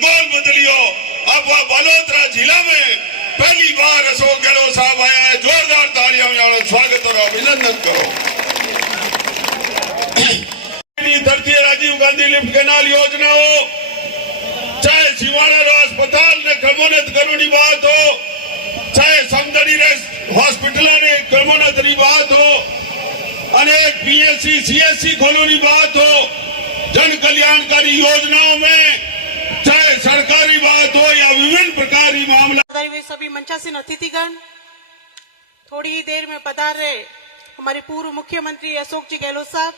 भूगोल बदलियो। अब वह बलोत्रा जिला में पहली बार अशोक गहलोत साहब आया है। जोरदार तालियों में स्वागत और अभिनंदन करो। धरती राजीव गांधी लिफ्ट केनाल योजना हो, चाहे सिवाड़ा अस्पताल ने क्रमोन्नत करने बात हो, चाहे समदड़ी हॉस्पिटल ने क्रमोन्नत की बात हो, अनेक पीएससी सीएससी खोलने की बात हो, जन कल्याणकारी योजनाओं में चाहे सरकारी बात हो या विभिन्न प्रकार की मामला। वे सभी मंचासीन अतिथिगण, थोड़ी ही देर में पधार रहे हमारे पूर्व मुख्यमंत्री अशोक जी गहलोत साहब।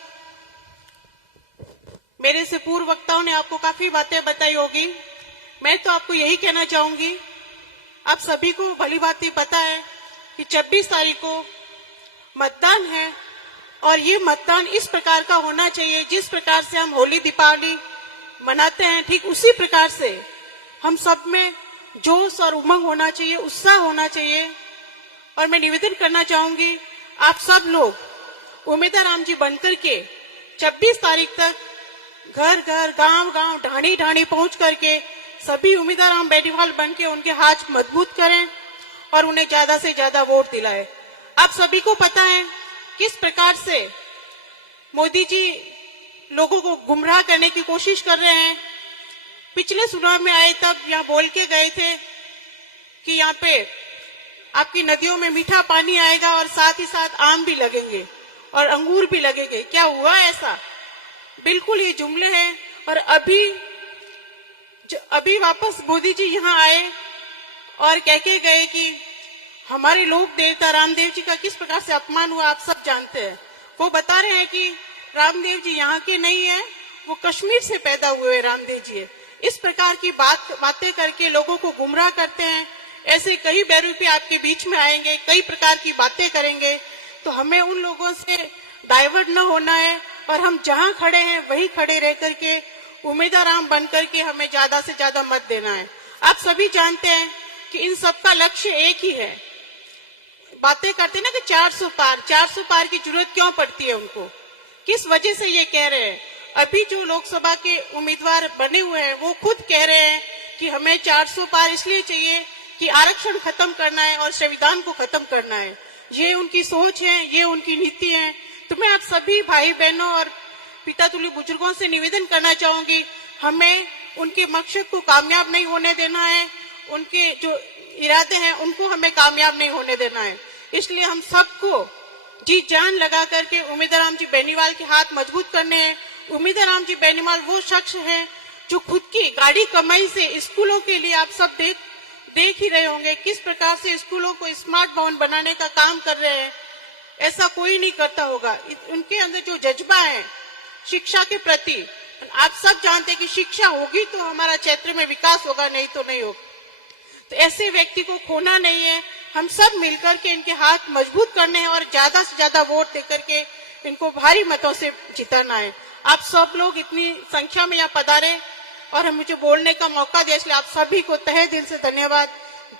मेरे से पूर्व वक्ताओं ने आपको काफी बातें बताई होगी। मैं तो आपको यही कहना चाहूंगी, आप सभी को भली भांति पता है कि 26 तारीख को मतदान है और ये मतदान इस प्रकार का होना चाहिए जिस प्रकार से हम होली दीपावली मनाते हैं, ठीक उसी प्रकार से हम सब में जोश और उमंग होना चाहिए, उत्साह होना चाहिए। और मैं निवेदन करना चाहूंगी, आप सब लोग उम्मीदवार राम जी बनकर के 26 तारीख तक घर घर गांव गांव ढाणी ढाणी पहुंच करके सभी उम्मीदवार राम बेनीवाल बन के उनके हाथ मजबूत करें और उन्हें ज्यादा से ज्यादा वोट दिलाएं। आप सभी को पता है किस प्रकार से मोदी जी लोगों को गुमराह करने की कोशिश कर रहे हैं। पिछले चुनाव में आए तब यहाँ बोल के गए थे कि यहाँ पे आपकी नदियों में मीठा पानी आएगा और साथ ही साथ आम भी लगेंगे और अंगूर भी लगेंगे। क्या हुआ ऐसा? बिल्कुल ये जुमले हैं। और अभी वापस मोदी जी यहाँ आए और कह के गए कि हमारे लोक देवता रामदेव जी का किस प्रकार से अपमान हुआ, आप सब जानते हैं। वो बता रहे हैं कि रामदेव जी यहाँ के नहीं है, वो कश्मीर से पैदा हुए रामदेव जी है। इस प्रकार की बातें करके लोगों को गुमराह करते हैं। ऐसे कई बैरूपी आपके बीच में आएंगे, कई प्रकार की बातें करेंगे, तो हमें उन लोगों से डाइवर्ट न होना है और हम जहां खड़े हैं वहीं खड़े रह करके उम्मीदवार राम बन करके हमें ज्यादा से ज्यादा मत देना है। आप सभी जानते हैं कि इन सबका लक्ष्य एक ही है। बातें करते हैं ना कि 400 पार की जरूरत क्यों पड़ती है उनको, किस वजह से ये कह रहे हैं? अभी जो लोकसभा के उम्मीदवार बने हुए हैं वो खुद कह रहे हैं कि हमें 400 पार इसलिए चाहिए कि आरक्षण खत्म करना है और संविधान को खत्म करना है। ये उनकी सोच है, ये उनकी नीति है। तो मैं आप सभी भाई बहनों और पिता तुल्य बुजुर्गों से निवेदन करना चाहूंगी, हमें उनके मकसद को कामयाब नहीं होने देना है, उनके जो इरादे हैं उनको हमें कामयाब नहीं होने देना है। इसलिए हम सबको जी जान लगा करके उम्मीदवार राम जी बेनीवाल के हाथ मजबूत करने हैं। उम्मीदवार राम जी बेनीवाल वो शख्स हैं जो खुद की गाड़ी कमाई से स्कूलों के लिए, आप सब देख ही रहे होंगे किस प्रकार से स्कूलों को स्मार्ट भवन बनाने का काम कर रहे हैं। ऐसा कोई नहीं करता होगा। उनके अंदर जो जज्बा है शिक्षा के प्रति, आप सब जानते हैं कि शिक्षा होगी तो हमारा क्षेत्र में विकास होगा, नहीं तो नहीं होगा। तो ऐसे व्यक्ति को खोना नहीं है। हम सब मिलकर के इनके हाथ मजबूत करने हैं और ज्यादा से ज्यादा वोट देकर के इनको भारी मतों से जिताना है। आप सब लोग इतनी संख्या में यहाँ पधारे और हम मुझे बोलने का मौका दिया, इसलिए आप सभी को तहे दिल से धन्यवाद।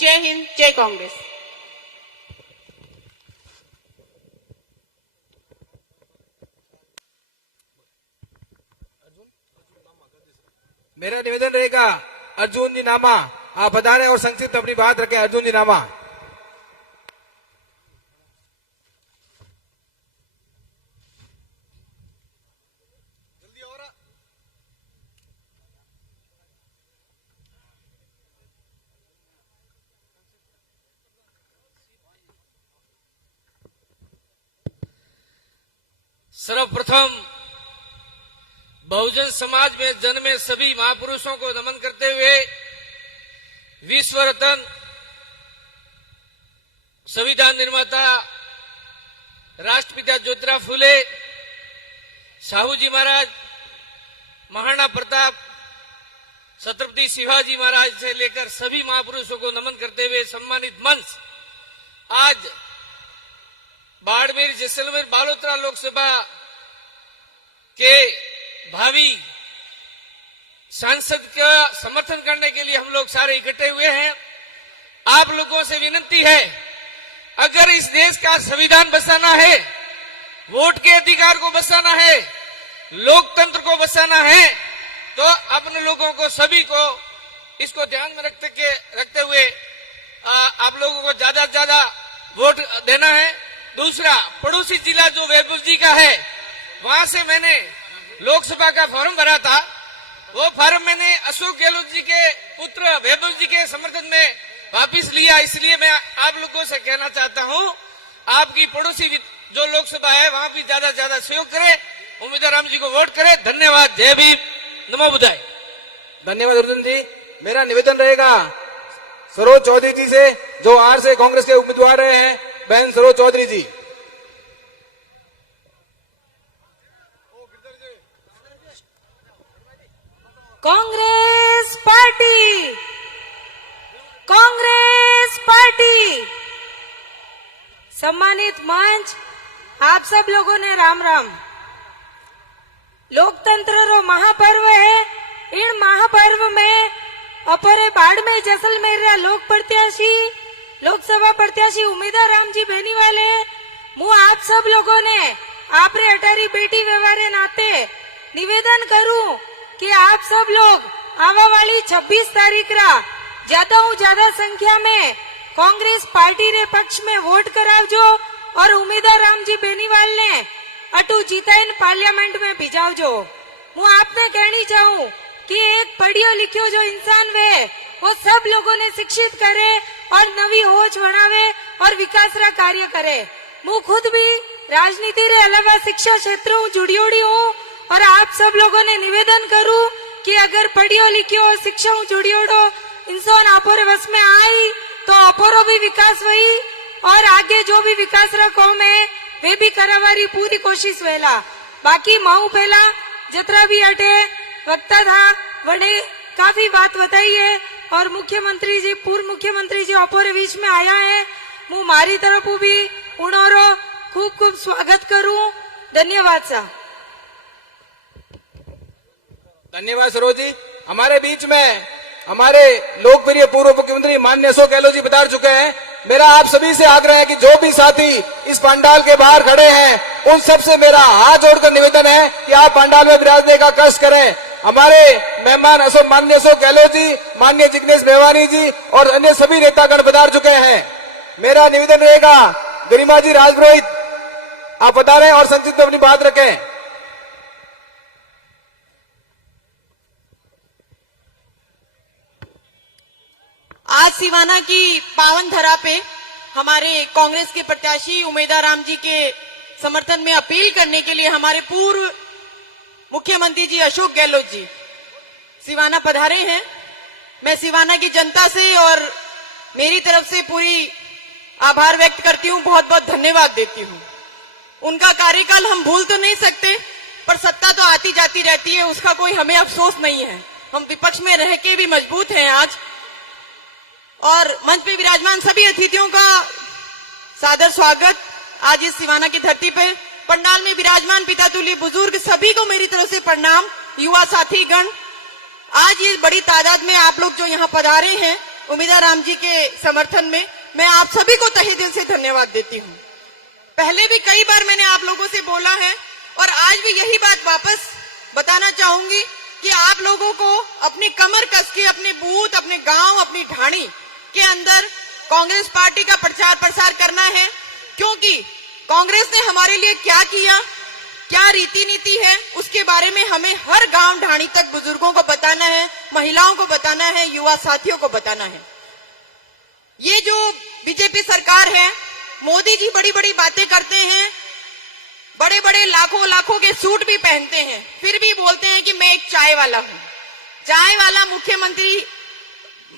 जय हिंद, जय कांग्रेस। मेरा निवेदन रहेगा, अर्जुन जी नामा आप पधारे और संक्षिप्त अपनी बात रखें। अर्जुन जी नामा। सर्वप्रथम बहुजन समाज में जन्मे सभी महापुरुषों को नमन करते हुए विश्व रत्न संविधान निर्माता राष्ट्रपिता ज्योतिराव फूले, साहू जी महाराज, महाराणा प्रताप, छत्रपति शिवाजी महाराज से लेकर सभी महापुरुषों को नमन करते हुए सम्मानित मंच आज बाड़मेर, जैसलमेर, बालोतरा लोकसभा के भावी सांसद का समर्थन करने के लिए हम लोग सारे इकट्ठे हुए हैं। आप लोगों से विनती है, अगर इस देश का संविधान बचाना है, वोट के अधिकार को बचाना है, लोकतंत्र को बचाना है, तो अपने लोगों को सभी को इसको ध्यान में रखते हुए आप लोगों को ज्यादा से ज्यादा वोट देना है। दूसरा, पड़ोसी जिला जो वैभव जी का है, वहां से मैंने लोकसभा का फॉर्म भरा था। वो फॉर्म मैंने अशोक गहलोत जी के पुत्र वैभव जी के समर्थन में वापस लिया। इसलिए मैं आप लोगों से कहना चाहता हूं, आपकी पड़ोसी जो लोकसभा है वहां भी ज्यादा से ज्यादा सहयोग करें, उम्मीदवार राम जी को वोट करें। धन्यवाद। जय भीम, नमो बुद्धाय। धन्यवाद अर्जुन जी। मेरा निवेदन रहेगा सरोज चौधरी जी से, जो आर से कांग्रेस के उम्मीदवार रहे हैं, बहन सरोज चौधरी जी। Congress party, Congress party. सम्मानित मंच, आप सब लोगों ने राम राम। लोकतंत्र रो महापर्व है। इन महापर्व में अपरे बाड़मेर जैसलमेर लोक प्रत्याशी, लोकसभा प्रत्याशी उम्मीदवार राम जी बेनीवाले, मु आप सब लोगों ने आपरे अटारी बेटी व्यवहारे नाते निवेदन करूं कि आप सब लोग आवा वाली 26 तारीख रा ज्यादा संख्या में कांग्रेस पार्टी रे पक्ष में वोट करावजो और उम्मीदवार राम जी बेनीवाल ने अटू जीताइन पार्लियामेंट में भिजावजो। मु आपने कहनी चाहूं कि एक पढ़ियो लिखियो जो इंसान वे, वो सब लोगों ने शिक्षित करे और नवी होच बनावे और विकास रा कार्य करे। मु खुद भी राजनीति रे अलावा शिक्षा क्षेत्र में जुड़ियोड़ी हूँ और आप सब लोगों ने निवेदन करूं कि अगर पढ़ियो लिखियो और शिक्षा में जुड़ियोड़ो इंसान अपोरे वश में आई तो अपोरो भी विकास हुई और आगे जो भी विकास रा कौम है वे भी करावारी पूरी कोशिश वेला। बाकी माऊ पहला जतरा भी अटे वक्ता था वने काफी बात बताई है और मुख्यमंत्री जी, पूर्व मुख्यमंत्री जी अपोरे बीच में आया है। मु मारी तरफ भी उन्होंने खूब खूब स्वागत करूं। धन्यवाद सा। धन्यवाद सरोज जी। हमारे बीच में हमारे लोकप्रिय पूर्व मुख्यमंत्री माननीय अशोक गहलोत जी बता चुके हैं। मेरा आप सभी से आग्रह है कि जो भी साथी इस पंडाल के बाहर खड़े हैं, उन सब से मेरा हाथ जोड़कर निवेदन है कि आप पंडाल में विराजने का कष्ट करें। हमारे मेहमान माननीय अशोक गहलोत जी, माननीय जिग्नेश मेवानी जी और अन्य सभी नेतागण पधार चुके हैं। मेरा निवेदन रहेगा, गरिमा जी राजपुरोहित आप बता रहे हैं और संक्षिप्त में अपनी बात रखें। आज सिवाना की पावन धरा पे हमारे कांग्रेस के प्रत्याशी उम्मीदवार राम जी के समर्थन में अपील करने के लिए हमारे पूर्व मुख्यमंत्री जी अशोक गहलोत जी सिवाना पधारे हैं। मैं सिवाना की जनता से और मेरी तरफ से पूरी आभार व्यक्त करती हूं, बहुत बहुत धन्यवाद देती हूं। उनका कार्यकाल हम भूल तो नहीं सकते, पर सत्ता तो आती जाती रहती है, उसका कोई हमें अफसोस नहीं है। हम विपक्ष में रह के भी मजबूत हैं आज। और मंच पे विराजमान सभी अतिथियों का सादर स्वागत आज इस सिवाना की धरती पर। पंडाल में विराजमान पिता तुल्य बुजुर्ग सभी को मेरी तरफ से प्रणाम। युवा साथी गण, आज ये बड़ी तादाद में आप लोग जो यहाँ पधारे हैं उम्मीदवार राम जी के समर्थन में, मैं आप सभी को तहे दिल से धन्यवाद देती हूँ। पहले भी कई बार मैंने आप लोगों से बोला है और आज भी यही बात वापस बताना चाहूंगी कि आप लोगों को अपनी कमर कस के अपने बूथ, अपने गांव, अपनी ढाणी के अंदर कांग्रेस पार्टी का प्रचार प्रसार करना है, क्योंकि कांग्रेस ने हमारे लिए क्या किया, क्या रीति नीति है, उसके बारे में हमें हर गांव ढाणी तक बुजुर्गों को बताना है, महिलाओं को बताना है, युवा साथियों को बताना है। ये जो बीजेपी सरकार है, मोदी जी बड़ी बड़ी बातें करते हैं, बड़े बड़े लाखों लाखों के सूट भी पहनते हैं, फिर भी बोलते हैं कि मैं एक चाय वाला हूं। चाय वाला मुख्यमंत्री,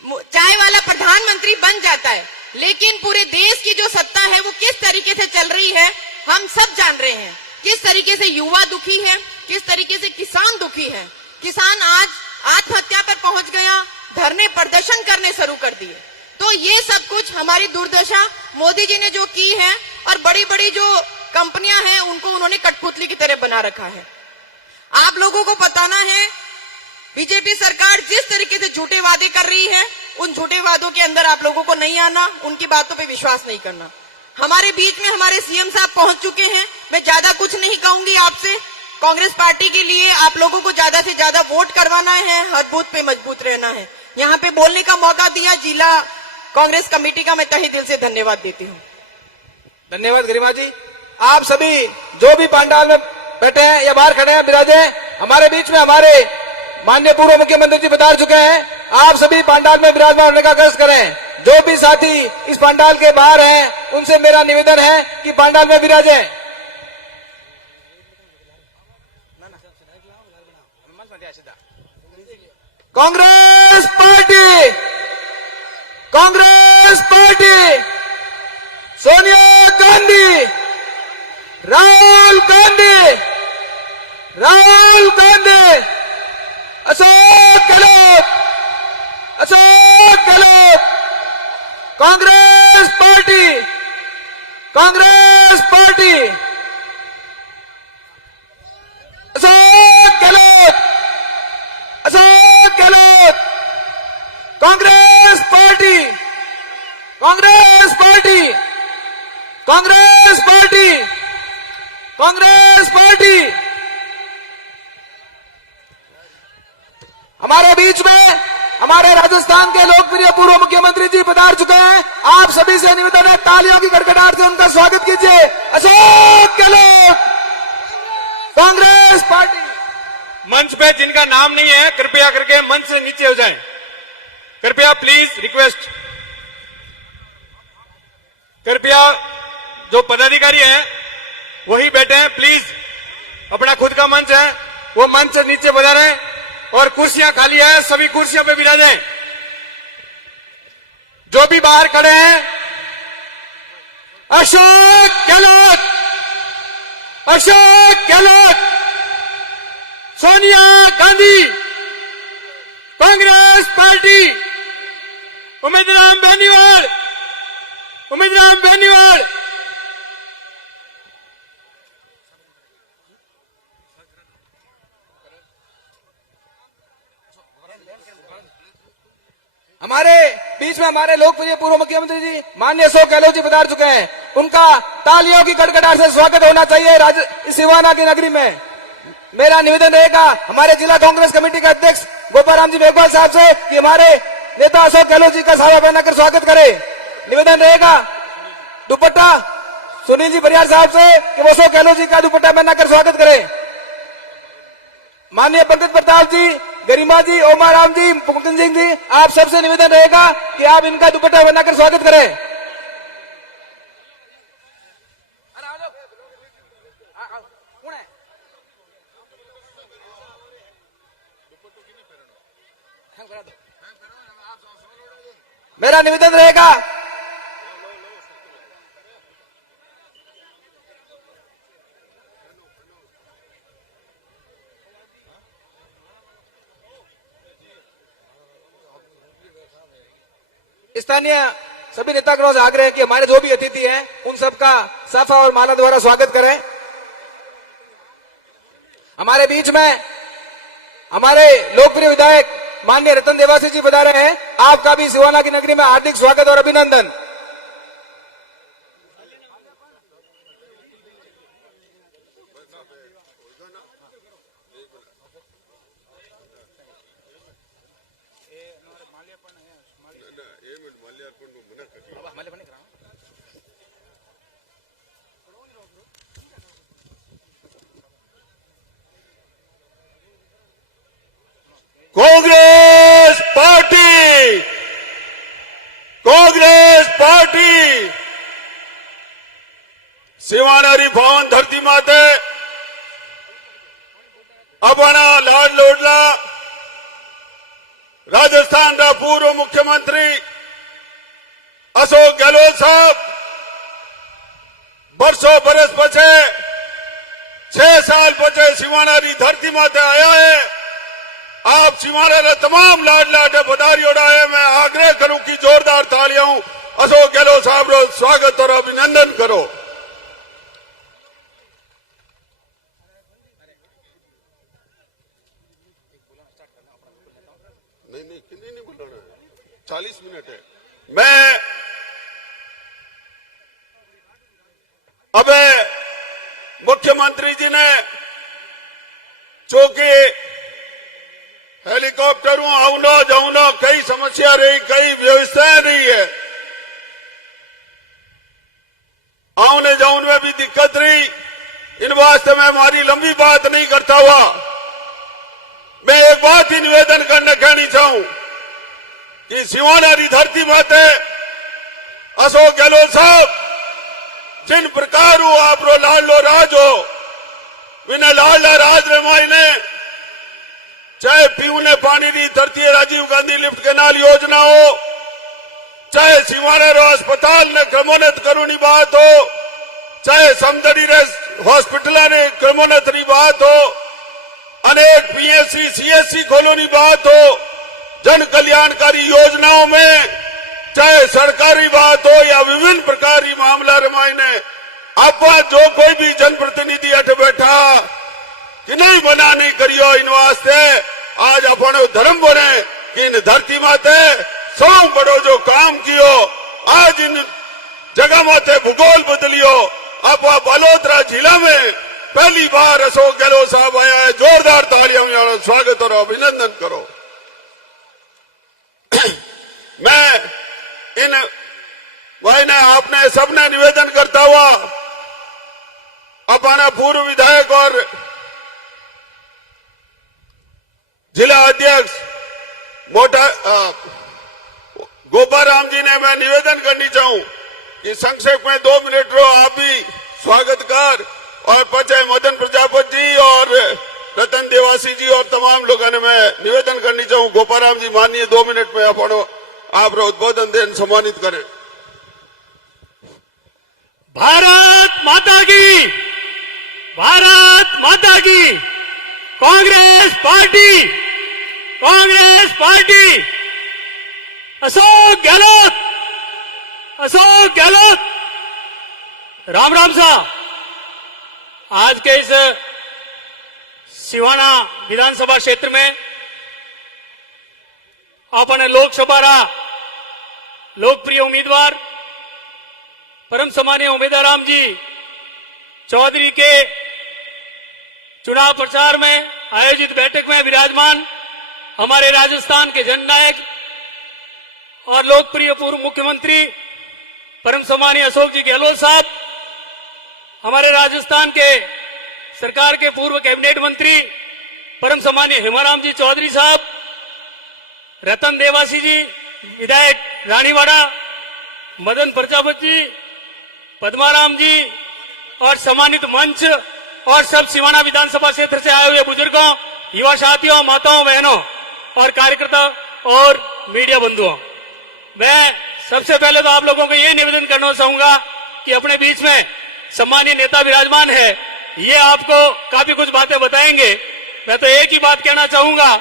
चाय वाला प्रधानमंत्री बन जाता है, लेकिन पूरे देश की जो सत्ता है वो किस तरीके से चल रही है हम सब जान रहे हैं। किस तरीके से युवा दुखी है, किस तरीके से किसान दुखी है। किसान आज आत्महत्या पर पहुंच गया, धरने प्रदर्शन करने शुरू कर दिए। तो ये सब कुछ हमारी दुर्दशा मोदी जी ने जो की है, और बड़ी बड़ी जो कंपनियां हैं उनको उन्होंने कठपुतली की तरह बना रखा है। आप लोगों को बताना है, बीजेपी सरकार जिस तरीके से झूठे वादे कर रही है, उन झूठे वादों के अंदर आप लोगों को नहीं आना, उनकी बातों पे विश्वास नहीं करना। हमारे बीच में हमारे सीएम साहब पहुंच चुके हैं। मैं ज्यादा कुछ नहीं कहूंगी आपसे। कांग्रेस पार्टी के लिए आप लोगों को ज्यादा से ज्यादा वोट करवाना है, हर बूथ पे मजबूत रहना है। यहाँ पे बोलने का मौका दिया, जिला कांग्रेस कमेटी का मैं तहे दिल से धन्यवाद देती हूँ। धन्यवाद गरिमा जी। आप सभी जो भी पंडाल में बैठे हैं या बाहर खड़े हैं विराजे, हमारे बीच में हमारे माननीय पूर्व मुख्यमंत्री जी पधार चुके हैं। आप सभी पंडाल में विराजमान होने का कष्ट करें। जो भी साथी इस पंडाल के बाहर हैं उनसे मेरा निवेदन है कि पंडाल में विराजे। Congress party, Congress party, Sonia Gandhi, Rahul Gandhi, Rahul Gandhi, Ashok Gehlot, Ashok Gehlot, Congress party, Congress party, Ashok Gehlot, Ashok Gehlot, Congress party, Congress party, Congress party, Congress party. हमारे बीच में हमारे राजस्थान के लोकप्रिय पूर्व मुख्यमंत्री जी पधार चुके हैं। आप सभी से निवेदन है, तालियों की गड़गड़ाहट से उनका स्वागत कीजिए। अशोक गहलोत, कांग्रेस पार्टी। मंच पे जिनका नाम नहीं है कृपया करके मंच से नीचे हो जाएं। कृपया प्लीज रिक्वेस्ट, कृपया जो पदाधिकारी है वही बैठे हैं। प्लीज अपना खुद का मंच है वो मंच से नीचे पधारें और कुर्सियां खाली है, सभी कुर्सियों पे विराजें। जो भी बाहर खड़े हैं, अशोक गहलोत, अशोक गहलोत, सोनिया गांधी, कांग्रेस पार्टी, उम्मीदराम बेनीवाल, उम्मीदराम बेनीवाल। हमारे बीच में हमारे लोकप्रिय पूर्व मुख्यमंत्री जी माननीय अशोक गहलोत जी पधार चुके हैं। उनका तालियों की गड़गड़ाहट से स्वागत होना चाहिए इस सिवाना की नगरी में। मेरा निवेदन रहेगा हमारे जिला कांग्रेस कमेटी के अध्यक्ष गोपाल राम जी मेघवाल साहब से कि हमारे नेता अशोक गहलोत जी का साया पहनाकर स्वागत करें। निवेदन रहेगा दुपट्टा सुनील जी परिहार साहब से कि वो अशोक गहलोत जी का दुपट्टा पहनाकर स्वागत करें। माननीय पंकज प्रताप जी, गरिमा जी, ओमा राम जी, मुकुंद सिंह जी, आप सबसे निवेदन रहेगा कि आप इनका दुपट्टा बनाकर स्वागत करें। मेरा निवेदन रहेगा स्थानीय सभी नेतागणों से आग्रह है कि हमारे जो भी अतिथि हैं उन सबका साफा और माला द्वारा स्वागत करें। हमारे बीच में हमारे लोकप्रिय विधायक माननीय रतन देवासी जी बता रहे हैं। आपका भी सिवाना की नगरी में हार्दिक स्वागत और अभिनंदन। कांग्रेस पार्टी, कांग्रेस पार्टी सिवानारी भवन धरती माते अपना लाड लोडला राजस्थान का पूर्व मुख्यमंत्री अशोक गहलोत साहब वर्षों बरस पचे 6 साल पचे सिवानारी धरती माते आया है। आप सिवाना तमाम लाड लाडे पधारी उड़ाए। मैं आग्रह करूं कि जोरदार तालियां अशोक गहलोत साहब रो स्वागत और अभिनंदन करो। नहीं बोलना है, 40 मिनट है। मैं अब मुख्यमंत्री जी ने चूंकि हेलीकॉप्टरों आउनो जाउनो कई समस्या रही, कई व्यवस्थाएं रही है, आने जाने में भी दिक्कत रही। इन वास्ते में हमारी लंबी बात नहीं करता हुआ मैं एक बात ही निवेदन करना कहनी चाहूं कि सिवाना की धरती माते अशोक गहलोत साहब जिन प्रकार हो आप रो लाडलो राज हो, बिना लाडला राज रे मायने चाहे पीने पानी की धरती राजीव गांधी लिफ्ट केनाल योजना हो, चाहे सिवाने रो अस्पताल ने क्रमोन्नत करूनी बात हो, चाहे समदड़ी रे हॉस्पिटल ने क्रमोन्नत की बात हो, अनेक पीएससी सीएससी खोलोनी बात हो, जन कल्याणकारी योजनाओं में चाहे सरकारी बात हो या विभिन्न प्रकार की मामला रमायने आप जो कोई भी जनप्रतिनिधि अठ बैठा कि नहीं मना नहीं करियो इन वास्ते आज अपन धर्म बने कि इन धरती माते सौ बड़ो जो काम कियो आज इन जगह माते भूगोल बदलियो। आप बलोत्रा जिला में पहली बार अशोक गहलोत साहब आया है, जोरदार तालियों में स्वागत और अभिनंदन करो। मैं इन वायने आपने सबने निवेदन करता हुआ अपना पूर्व विधायक और जिला अध्यक्ष मोटा गोपाराम जी ने मैं निवेदन करनी चाहूं कि संक्षेप में 2 मिनट रो आप भी स्वागत कर और पचे मदन प्रजापति जी और रतन देवासी जी और तमाम लोगों ने मैं निवेदन करनी चाहूं गोपाराम जी माननीय 2 मिनट में आप उद्बोधन देन सम्मानित करें। भारत माता की, भारत माता की, कांग्रेस पार्टी, कांग्रेस पार्टी, अशोक गहलोत, अशोक गहलोत। राम राम साहब, आज के इस सिवाना विधानसभा क्षेत्र में अपने लोकसभा रा लोकप्रिय उम्मीदवार परम सम्मानीय उमेदवार राम जी चौधरी के चुनाव प्रचार में आयोजित बैठक में विराजमान हमारे राजस्थान के जननायक और लोकप्रिय पूर्व मुख्यमंत्री परम सम्मानीय अशोक जी गहलोत साहब, हमारे राजस्थान के सरकार के पूर्व कैबिनेट मंत्री परम सम्मानीय हेमाराम जी चौधरी साहब, रतन देवासी जी विधायक रानीवाड़ा, मदन प्रजापति जी, पद्माराम जी और सम्मानित मंच और सब सिवाना विधानसभा क्षेत्र से आए हुए बुजुर्गों, युवा साथियों, माताओं, बहनों और कार्यकर्ता और मीडिया बंधुओं, मैं सबसे पहले तो आप लोगों को ये निवेदन करना चाहूंगा कि अपने बीच में सम्मानीय नेता विराजमान है, ये आपको काफी कुछ बातें बताएंगे। मैं तो एक ही बात कहना चाहूंगा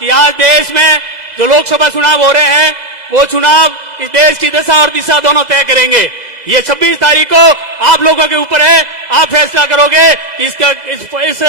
कि आज देश में जो लोकसभा चुनाव हो रहे हैं वो चुनाव इस देश की दशा और दिशा दोनों तय करेंगे। ये 26 तारीख को आप लोगों के ऊपर है, आप फैसला करोगे। इस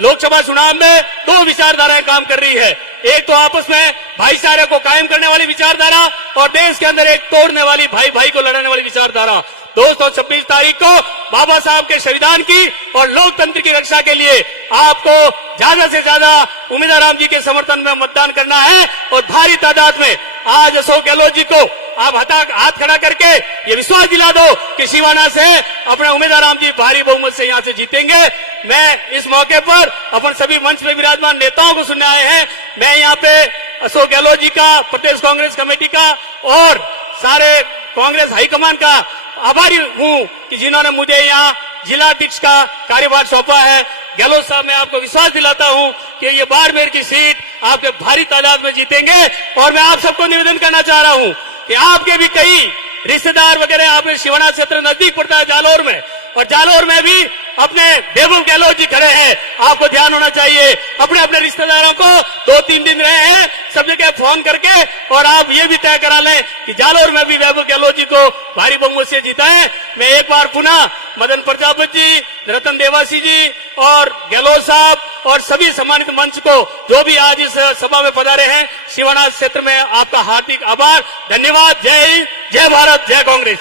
लोकसभा चुनाव में 2 विचारधाराएं काम कर रही है, एक तो आपस में भाईचारे को कायम करने वाली विचारधारा और देश के अंदर एक तोड़ने वाली, भाई भाई को लड़ाने वाली विचारधारा। दोस्तों, 26 तारीख को बाबा साहब के संविधान की और लोकतंत्र की रक्षा के लिए आपको ज्यादा से ज्यादा उम्मीदवार राम जी के समर्थन में मतदान करना है और भारी तादाद में आज अशोक गहलोत जी को आप हाथ खड़ा करके ये विश्वास दिला दो कि सिवाना से अपने उम्मीदवार राम जी भारी बहुमत से यहां से जीतेंगे। मैं इस मौके पर अपन सभी मंच में विराजमान नेताओं को सुनने आए हैं। मैं यहाँ पे अशोक गहलोत जी का, प्रदेश कांग्रेस कमेटी का और सारे कांग्रेस हाईकमान का आभारी हूं कि जिन्होंने मुझे यहाँ जिला अध्यक्ष का कार्यभार सौंपा है। गहलोत साहब, मैं आपको विश्वास दिलाता हूं कि ये बाड़मेर की सीट आपके भारी तादाद में जीतेंगे। और मैं आप सबको निवेदन करना चाह रहा हूं कि आपके भी कई रिश्तेदार वगैरह आपके सिवाना क्षेत्र नजदीक पड़ता है जालोर में, और जालोर में भी अपने बेबू गहलोत जी खड़े हैं। आपको ध्यान होना चाहिए, अपने अपने रिश्तेदारों को 2-3 दिन रहे हैं, सब जगह फोन करके और आप ये भी तय करा लें कि जालोर में भी बेबू गहलोत जी को भारी बहुमत से जीता है। मैं एक बार पुनः मदन प्रजापति जी, रतन देवासी जी और गहलोत साहब और सभी सम्मानित मंच को जो भी आज इस सभा में पधारे हैं, सिवाना क्षेत्र में आपका हार्दिक आभार, धन्यवाद। जय हिंद, जय भारत, जय कांग्रेस।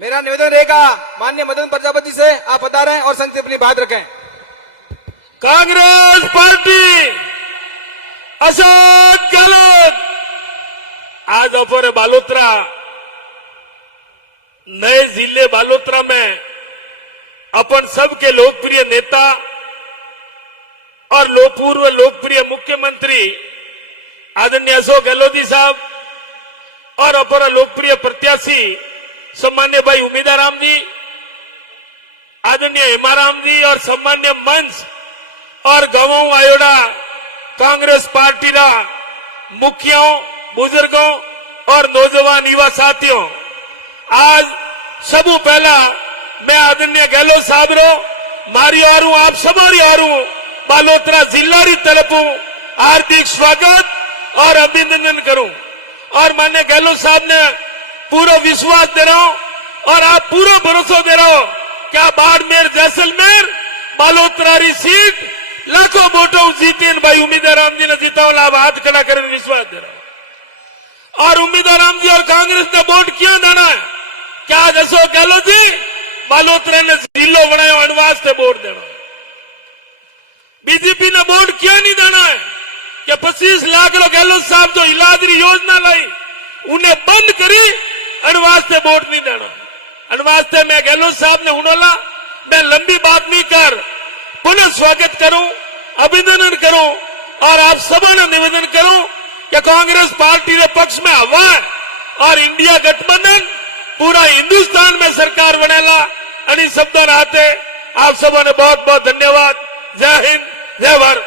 मेरा निवेदन रहेगा माननीय मदन प्रजापति से आप बता रहे हैं और संक्षिप्त अपनी बात रखें। कांग्रेस पार्टी अशोक गहलोत आज दोपहर बालोतरा नए जिले बालोतरा में अपन सबके लोकप्रिय नेता और पूर्व लोकप्रिय मुख्यमंत्री आदरणीय अशोक गहलोत जी साहब और अपर लोकप्रिय प्रत्याशी सम्मान्य भाई उम्मीदाराम जी, आदरणीय हेमाराम जी और सम्मान्य मंच और गांवों आयोडा कांग्रेस पार्टी रा मुखियों, बुजुर्गों और नौजवान युवा साथियों, आज सबू पहला मैं आदरणीय गहलोत साहब रो मारी हारू आप सबरी हारू बालोतरा जिला री तरफ हार्दिक स्वागत और अभिनंदन करूं और माननीय गहलोत साहब ने पूरा विश्वास दे रहा हूं और आप पूरा भरोसा दे रहा हो क्या बाड़मेर जैसलमेर बालोतरा री सीट लाखों वोटों जीते भाई उम्मीदाराम जी ने जीता आप हाथ खड़ा कर विश्वास दे रहा हूं और उम्मीदाराम जी और कांग्रेस ने वोट क्यों देना है क्या आज अशोक गहलोत जी बालोतरा ने जिलो बनाया अनवास से वोट देना बीजेपी ने वोट क्यों नहीं देना है कि 25 लाख रो गहलोत साहब जो इलाज री योजना लाई उन्हें बंद करी अनवास्ते वोट नहीं देना अनवास्ते मैं गहलोत साहब ने हुनोला मैं लंबी बात नहीं कर पुनः स्वागत करूं अभिनंदन करूं और आप सबों ने निवेदन करूं कि कांग्रेस पार्टी के पक्ष में हवा है और इंडिया गठबंधन पूरा हिंदुस्तान में सरकार बनेला अनि शब्दों आते आप सबों ने बहुत बहुत धन्यवाद। जय हिंद, जय भारत।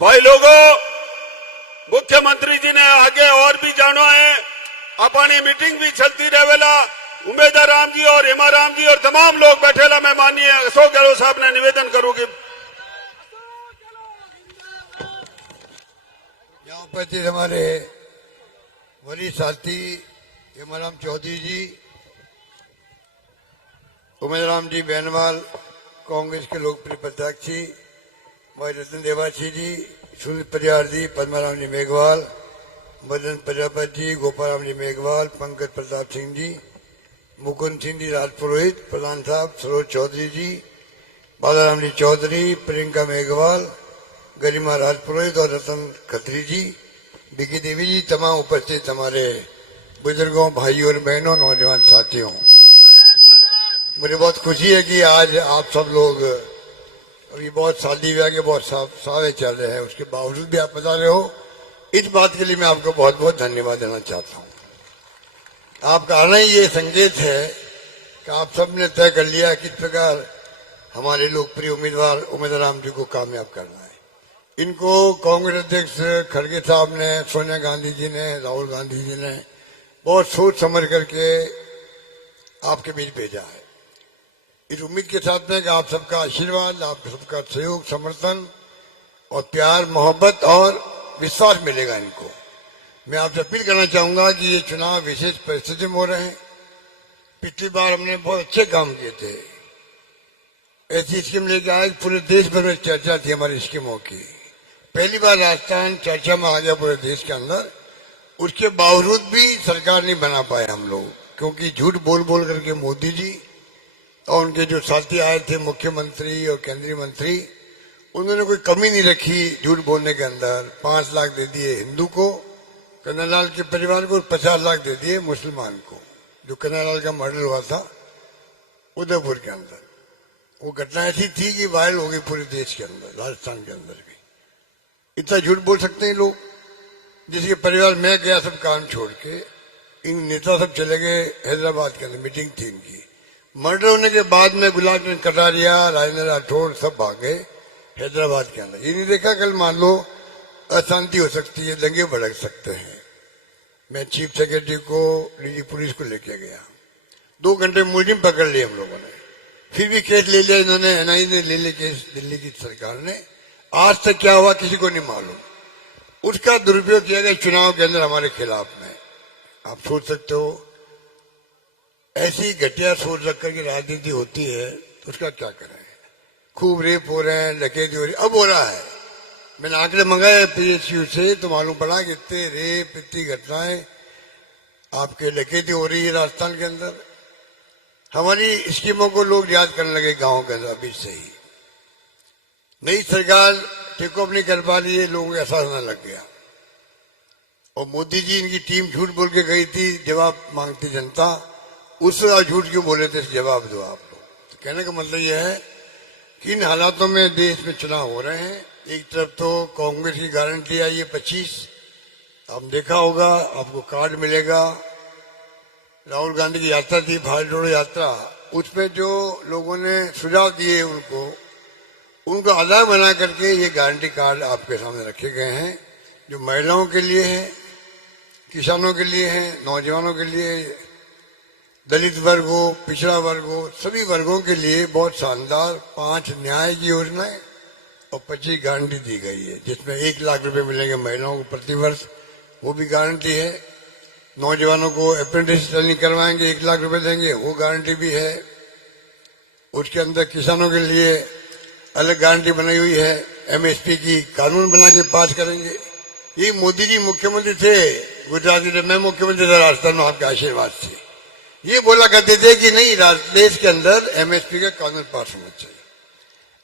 भाई लोगों, मुख्यमंत्री जी ने आगे और भी जाना है, अपनी मीटिंग भी चलती रहेला। उम्मीदाराम जी और हेमाराम जी और तमाम लोग बैठेला। मैं माननीय अशोक गहलोत साहब ने निवेदन करूंगी। यहाँ उपस्थित हमारे वरिष्ठ साथी हेमाराम चौधरी जी, उम्मीदाराम जी बेनवाल, कांग्रेस के लोकप्रिय प्रत्याशी भाई रतन देवासी जी, सुनील परिहार जी, पद्माराम जी मेघवाल, मदन प्रजापति जी, गोपाराम जी मेघवाल, पंकज प्रताप सिंह जी, मुकुंद सिंह जी राजपुरोहित, प्रधान साहब सरोज चौधरी जी, बालाराम जी चौधरी, प्रियंका मेघवाल, गरिमा राजपुरोहित और रतन खत्री जी, बिकी देवी जी, तमाम उपस्थित हमारे बुजुर्गों, भाइयों और बहनों, नौजवान साथियों, मुझे बहुत खुशी है कि आज आप सब लोग अभी बहुत शादी ब्याह के बहुत सारे चल रहे हैं, उसके बावजूद भी आप बता रहे हो। इस बात के लिए मैं आपको बहुत बहुत धन्यवाद देना चाहता हूँ। आपका आना ही ये संकेत है कि आप सब ने तय कर लिया किस प्रकार हमारे लोकप्रिय उम्मीदवार उम्मीदाराम जी को कामयाब करना है। इनको कांग्रेस अध्यक्ष खड़गे साहब ने, सोनिया गांधी जी ने, राहुल गांधी जी ने बहुत सोच समझ करके आपके बीच भेजा है, इस उम्मीद के साथ में कि आप सबका आशीर्वाद, आप सबका सहयोग, समर्थन और प्यार, मोहब्बत और विश्वास मिलेगा इनको। मैं आपसे अपील करना चाहूंगा कि ये चुनाव विशेष परिस्थिति में हो रहे हैं। पिछली बार हमने बहुत अच्छे काम किए थे, ऐसी स्कीम लेके आए, पूरे देश भर में चर्चा थी हमारी स्कीमों की। पहली बार राजस्थान चर्चा में आ गया पूरे देश के अंदर। उसके बावजूद भी सरकार नहीं बना पाए हम लोग, क्योंकि झूठ बोल बोल करके मोदी जी और उनके जो साथी आए थे मुख्यमंत्री और केंद्रीय मंत्री, उन्होंने कोई कमी नहीं रखी झूठ बोलने के अंदर। 5 लाख दे दिए हिंदू को, कन्हैयालाल के परिवार को, 50 लाख दे दिए मुसलमान को। जो कन्हैयालाल का मर्डर हुआ था उदयपुर के अंदर, वो घटना ऐसी थी कि वायरल हो गई पूरे देश के अंदर, राजस्थान के अंदर भी। इतना झूठ बोल सकते हैं लोग, जिसके परिवार में गया सब काम छोड़ के, इन नेता सब चले गए हैदराबाद के अंदर, मीटिंग थी इनकी। मर्डर होने के बाद में गुलाब चंद कटारिया, राजेंद्र राठौड़ सब भागे हैदराबाद के अंदर। ये नहीं देखा कल मान लो अशांति हो सकती है, दंगे भड़क सकते हैं। मैं चीफ सेक्रेटरी को, डीजी पुलिस को लेके गया, 2 घंटे मुलजिम पकड़ लिए हम लोगों ने, फिर भी केस ले लिया इन्होंने, एनआई ने ले लिया केस, दिल्ली की सरकार ने। आज तक क्या हुआ किसी को नहीं मालूम। उसका दुरुपयोग किया गया चुनाव के अंदर हमारे खिलाफ में। आप सोच सकते हो ऐसी घटिया सोच रख कर की राजनीति होती है तो उसका क्या करें। खूब रेप हो रहे हैं, डकैती हो रही, अब हो रहा है। मैंने आंकड़े मंगाए पीएसयू से तो मालूम पड़ा कि इतने रेप, इतनी घटनाएं, आपके डकैती हो रही है राजस्थान के अंदर। हमारी स्कीमों को लोग याद करने लगे गांव के अंदर अभी से ही। नई सरकार टेकअप नहीं कर पा रही है, लोगों को एहसास होने लग गया। और मोदी जी इनकी टीम झूठ बोल के गई थी, जवाब मांगती जनता, उस झूठ क्यों बोले थे, जवाब दो आप लोग। तो कहने का मतलब यह है कि इन हालातों में देश में चुनाव हो रहे हैं। एक तरफ तो कांग्रेस की गारंटी आई है 25, आपने देखा होगा, आपको कार्ड मिलेगा। राहुल गांधी की यात्रा थी, भारत जोड़ो यात्रा, उसमें जो लोगों ने सुझाव दिए उनको आधार बना करके ये गारंटी कार्ड आपके सामने रखे गए हैं, जो महिलाओं के लिए है, किसानों के लिए है, नौजवानों के लिए, दलित वर्ग हो, पिछड़ा वर्ग हो, सभी वर्गों के लिए बहुत शानदार 5 न्याय की योजनाएं और 25 गारंटी दी गई है, जिसमें 1 लाख रुपए मिलेंगे महिलाओं को प्रति वर्ष, वो भी गारंटी है। नौजवानों को अप्रेंटिस ट्रेनिंग करवाएंगे, 1 लाख रुपए देंगे, वो गारंटी भी है। उसके अंदर किसानों के लिए अलग गारंटी बनाई हुई है, एमएसपी की कानून बना के पास करेंगे। ये मोदी जी मुख्यमंत्री थे गुजरात के, मैं मुख्यमंत्री था राजस्थान में, आपके आशीर्वाद से ये बोला करते थे कि नहीं, देश के अंदर एमएसपी का कानून पास होना चाहिए।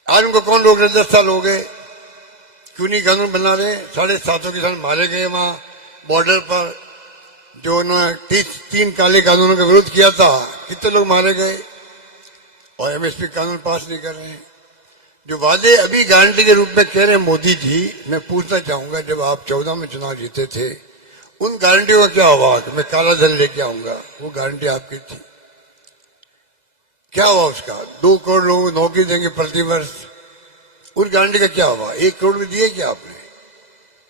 आज उनको कौन रोक रहे? 10 साल हो गए, क्यों नहीं कानून बना रहे? 750 किसान मारे गए वहां बॉर्डर पर, जो उन्होंने 3 काले कानूनों का विरोध किया था, कितने लोग मारे गए, और एमएसपी कानून पास नहीं कर रहे हैं। जो वादे अभी गारंटी के रूप में कह रहे हैं मोदी जी, मैं पूछना चाहूंगा, जब आप 14 में चुनाव जीते थे, उन गारंटियों का क्या हुआ कि मैं काला धन लेके आऊंगा? वो गारंटी आपकी थी, क्या हुआ उसका? 2 करोड़ लोगों को नौकरी देंगे प्रति वर्ष, उस गारंटी का क्या हुआ? 1 करोड़ भी दिए क्या आपने?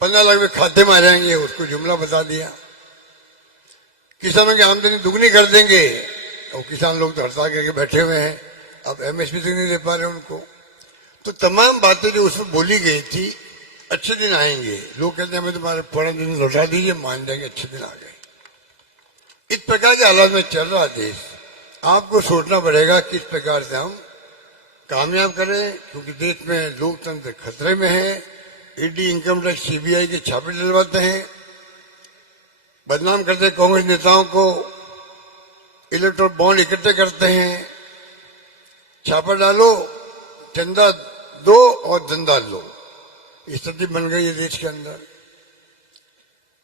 15 लाख रुपए खाते में आ जाएंगे, उसको जुमला बता दिया। किसानों की आमदनी दुगनी कर देंगे, और किसान लोग तो हड़ताल करके बैठे हुए हैं, अब एमएसपी तक नहीं दे पा रहे उनको। तो तमाम बातें जो उसमें बोली गई थी, अच्छे दिन आएंगे, लोग कहते हैं हमें तुम्हारे पुराने दिन लौटा दीजिए, मान जाएंगे अच्छे दिन आ गए। इस प्रकार के हालात में चल रहा देश। आपको सोचना पड़ेगा किस प्रकार से हम कामयाब करें, क्योंकि देश में लोकतंत्र खतरे में है। ईडी, इनकम टैक्स, सीबीआई के छापे डलवाते हैं, बदनाम करते हैं कांग्रेस नेताओं को, इलेक्ट्रोल बॉन्ड इकट्ठे करते हैं, छापा डालो, चंदा दो और धंधा लो, स्थिति बन गई है देश के अंदर।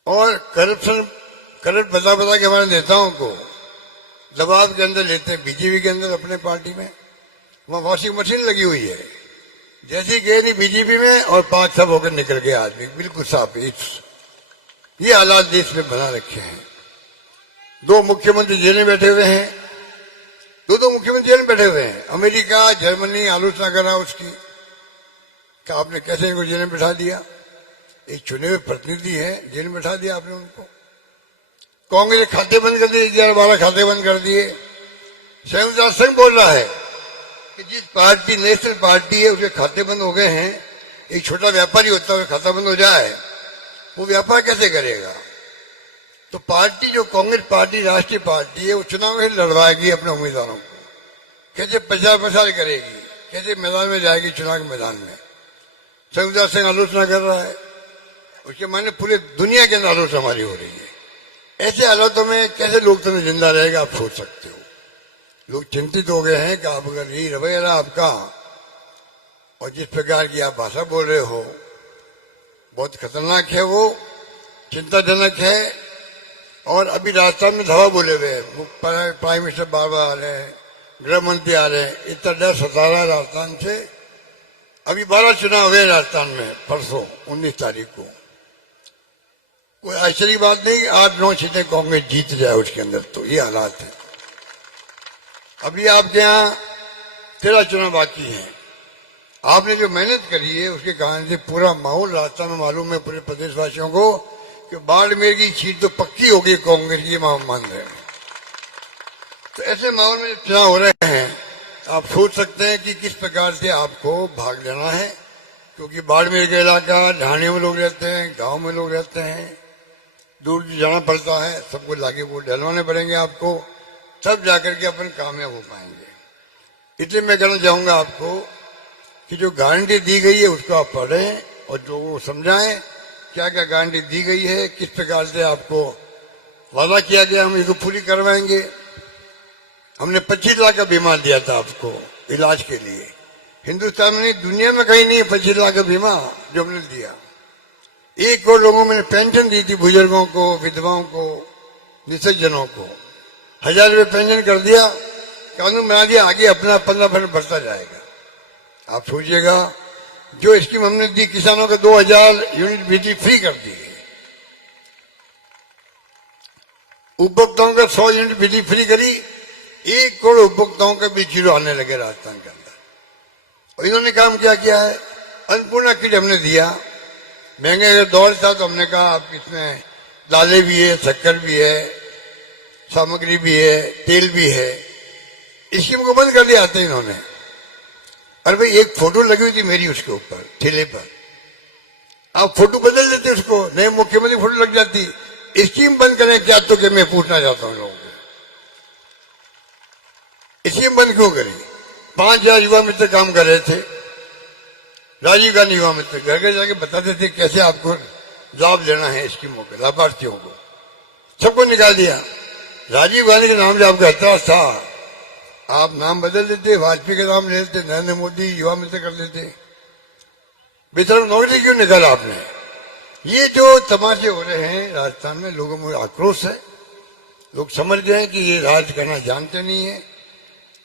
और करप्ट बता के हमारे नेताओं को दबाव के अंदर लेते हैं। बीजेपी के अंदर अपने पार्टी में वहां वॉशिंग मशीन लगी हुई है, जैसे गए नहीं बीजेपी में और पाक सब होकर निकल गए आदमी, बिल्कुल साफ। ये हालात देश में बना रखे हैं। 2 मुख्यमंत्री जेल में बैठे हुए हैं, दो मुख्यमंत्री जेल में बैठे हुए हैं। अमेरिका, जर्मनी आलोचना कर रहा उसकी, कि आपने कैसे इनको जेल में बैठा दिया? एक चुने हुए प्रतिनिधि है, जेल में बैठा दिया आपने उनको। कांग्रेस खाते बंद कर दिए, 11-12 खाते बंद कर दिए। संयुक्त राष्ट्र संघ बोल रहा है कि जिस पार्टी नेशनल पार्टी है उसके खाते बंद हो गए हैं, एक छोटा व्यापारी होता है खाता बंद हो जाए, वो व्यापार कैसे करेगा? तो पार्टी जो कांग्रेस पार्टी राष्ट्रीय पार्टी है, वो चुनाव में लड़वाएगी अपने उम्मीदवारों को, कैसे प्रचार प्रसार करेगी, कैसे मैदान में जाएगी चुनाव के मैदान में। संयुक्त राष्ट्र संघ आलोचना कर रहा है, उसके माने पूरे दुनिया के अंदर आलोचना हमारी हो रही है। ऐसे हालातों में कैसे लोकतंत्र जिंदा रहेगा, आप सोच सकते हो। लोग चिंतित हो गए हैं कि आप अगर यही रवैया रहा आपका, और जिस प्रकार की आप भाषा बोल रहे हो, बहुत खतरनाक है, वो चिंताजनक है। और अभी राजस्थान में धवा बोले हुए हैं, प्राइम मिनिस्टर बार बार आ रहे हैं, गृह मंत्री आ रहे हैं, इतना डर सता रहा है राजस्थान से। अभी 12 चुनाव हुए राजस्थान में, परसों 19 तारीख को। कोई आश्चर्य की बात नहीं, 8-9 सीटें कांग्रेस जीत जाए उसके अंदर, तो ये हालात है। अभी आपके यहाँ 13 चुनाव बाकी हैं। आपने जो मेहनत करी है उसके कारण से पूरा माहौल राजस्थान में मालूम है पूरे प्रदेशवासियों को कि बाड़मेर की सीट तो पक्की होगी कांग्रेस की, मान रहे हैं। तो ऐसे माहौल में चुनाव हो रहे हैं, आप सोच सकते हैं कि किस प्रकार से आपको भाग लेना है, क्योंकि बाड़मेर का इलाका, ढाणियों में लोग रहते हैं, गांव में लोग रहते हैं, दूर जाना पड़ता है, सबको लाके वोट डलवाने पड़ेंगे आपको, तब जाकर के अपन कामयाब हो पाएंगे। इसलिए मैं कहना चाहूंगा आपको कि जो गारंटी दी गई है उसको आप पढ़ें और जो समझाएं क्या क्या गारंटी दी गई है, किस प्रकार से आपको वादा किया गया हम इसको पूरी करवाएंगे। हमने 25 लाख का बीमा दिया था आपको इलाज के लिए। हिंदुस्तान में दुनिया में कहीं नहीं है 25 लाख का बीमा जो हमने दिया। 1 करोड़ लोगों में पेंशन दी थी, बुजुर्गों को, विधवाओं को, निःसज्जनों को 1000 रुपये पेंशन कर दिया, कानून बना दिया, आगे अपना 15% बढ़ता जाएगा। आप सोचिएगा, जो स्कीम हमने दी किसानों को 2000 यूनिट बिजली फ्री कर दी, उपभोक्ताओं का 100 यूनिट बिजली फ्री करी, 1 करोड़ उपभोक्ताओं का भी जीरो आने लगे राजस्थान के अंदर। और इन्होंने काम क्या किया है, अन्नपूर्णा किट हमने दिया। महंगे का दौर था तो हमने कहा आप इसमें दालें भी है, शक्कर भी है, सामग्री भी है, तेल भी है, स्कीम को बंद कर दिया था इन्होंने। अरे भाई, एक फोटो लगी हुई थी मेरी उसके ऊपर ठेले पर, आप फोटो बदल देते उसको, नए मुख्यमंत्री फोटो लग जाती। स्कीम बंद करें क्या, तो क्या मैं पूछना चाहता हूं लोगों को, स्कीम बंद क्यों करी? 5000 युवा मित्र काम कर रहे थे, राजीव गांधी युवा मित्र घर घर जाके बताते थे कैसे आपको लाभ लेना है स्कीमों के, लाभार्थियों को, सबको निकाल दिया। राजीव गांधी के नाम से आपका ऐतराज था, आप नाम बदल देते, वाजपेयी का नाम ले लेते, नरेंद्र मोदी युवा मित्र कर देते, बेचारों नौकरी क्यों निकाला आपने? ये जो तमाशे हो रहे हैं राजस्थान में, लोगों में आक्रोश है। लोग समझ गए हैं कि ये राज करना जानते नहीं है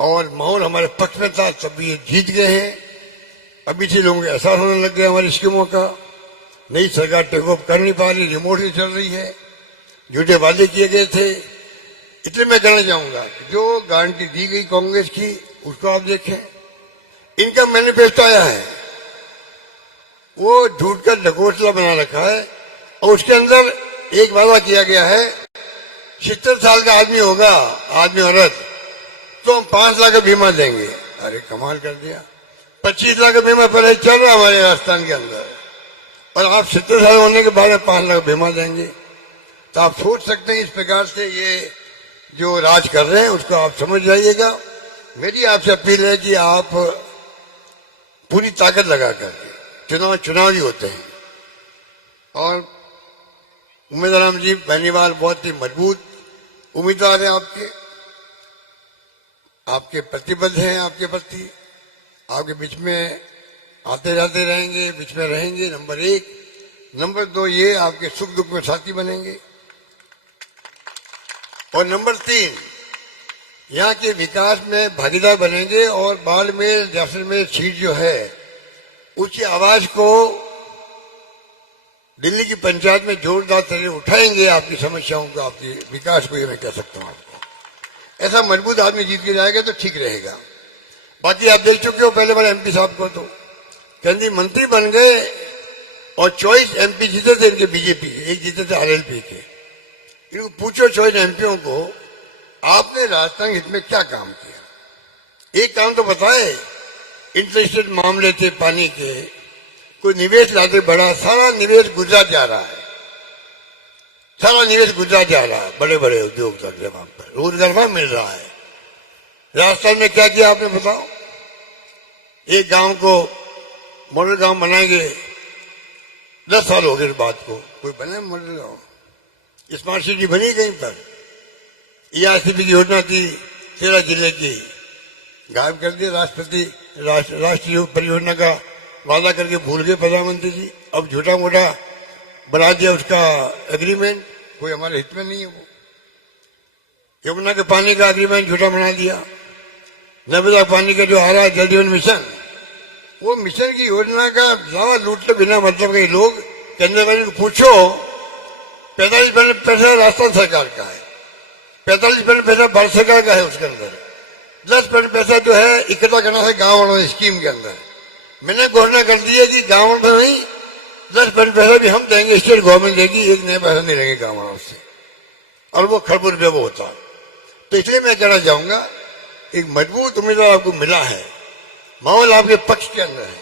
और माहौल हमारे पक्ष में था, तब ये जीत गए हैं। अभी से लोगों को एहसास होने लग गया हमारी स्कीमों का। नई सरकार टेक ऑफ कर नहीं पा रही, रिमोट ही चल रही है, झूठे वादे किए गए थे। इसलिए मैं कहना चाहूंगा कि जो गारंटी दी गई कांग्रेस की उसको आप देखें, इनका मैनिफेस्टो आया है, वो झूठ का ढकोसला बना रखा है और उसके अंदर एक वादा किया गया है, 70 साल का आदमी होगा, आदमी औरत, तो हम 5 लाख का बीमा देंगे। अरे कमाल कर दिया, 25 लाख का बीमा पहले चल रहा है हमारे राजस्थान के अंदर, और आप 70 साल होने के बाद 5 लाख बीमा देंगे। तो आप सोच सकते हैं इस प्रकार से ये जो राज कर रहे हैं उसको आप समझ जाइएगा। मेरी आपसे अपील है कि आप पूरी ताकत लगा करके, चुनाव ही होते हैं, और उम्मीदवार जी बेनीवाल बहुत ही मजबूत उम्मीदवार हैं, आपके प्रतिबद्ध हैं, आपके प्रति, आपके बीच में आते जाते रहेंगे, बीच में रहेंगे, नंबर 1। नंबर 2, ये आपके सुख दुख में साथी बनेंगे, और नंबर 3, यहाँ के विकास में भागीदार बनेंगे, और बाड़मेर जैसलमेर सीट जो है उसकी आवाज को दिल्ली की पंचायत में जोरदार तरह उठाएंगे, आपकी समस्याओं को, आपके विकास को, ये मैं कह सकता हूं आपको। ऐसा मजबूत आदमी जीत के जाएगा तो ठीक रहेगा। बाकी आप देख चुके हो पहले बार एमपी साहब को, तो केंद्रीय मंत्री बन गए और 24 एमपी जीते थे इनके बीजेपी के, एक जीते थे आरएलपी के। इनको पूछो 24 एमपीओं को, आपने राजस्थान हित में क्या काम किया? एक काम तो बताए, इंटरेस्टेड मामले थे पानी के, कोई निवेश लाते बड़ा, सारा निवेश गुजरात जा रहा है, सारा निवेश गुजरात जा रहा है, बड़े बड़े उद्योग धंधे वहां पर रोजगार वहां मिल रहा है। राजस्थान में क्या किया आपने बताओ? एक गांव को मॉडल गांव बनाएंगे, 10 साल हो गए इस बात को, कोई बने मॉडल गांव? स्मार्ट सिटी बनी कहीं पर? ईआरसीपी की योजना थी 13 जिले की, गायब कर दिया राष्ट्रपति, राष्ट्रीय परियोजना का वादा करके भूल गए प्रधानमंत्री जी। अब झूठा मोटा बना दिया उसका एग्रीमेंट, कोई हमारे हित में नहीं है। वो यमुना के पानी का एग्रीमेंट झूठा बना दिया। नर्मदा पानी का जो आ रहा है जल जीवन मिशन, वो मिशन की योजना का दावा लूटते बिना मतलब के लोग, केंद्र वाले को पूछो, 45% पैसा राजस्थान सरकार का है, 45% पैसा भारत सरकार का है, उसके अंदर 10% पैसा जो है इकट्ठा करना है गांव वालों स्कीम के अंदर। मैंने घोषणा कर दी है कि गांव में नहीं, 10% पैसा भी हम देंगे, स्टेट गवर्नमेंट देगी, एक नया पैसा नहीं लेंगे गांव वालों से, और वो खरबूर पे वो होता। तो इसलिए मैं कहना चाहूंगा, एक मजबूत उम्मीदवार आपको मिला है, माहौल आपके पक्ष के अंदर है।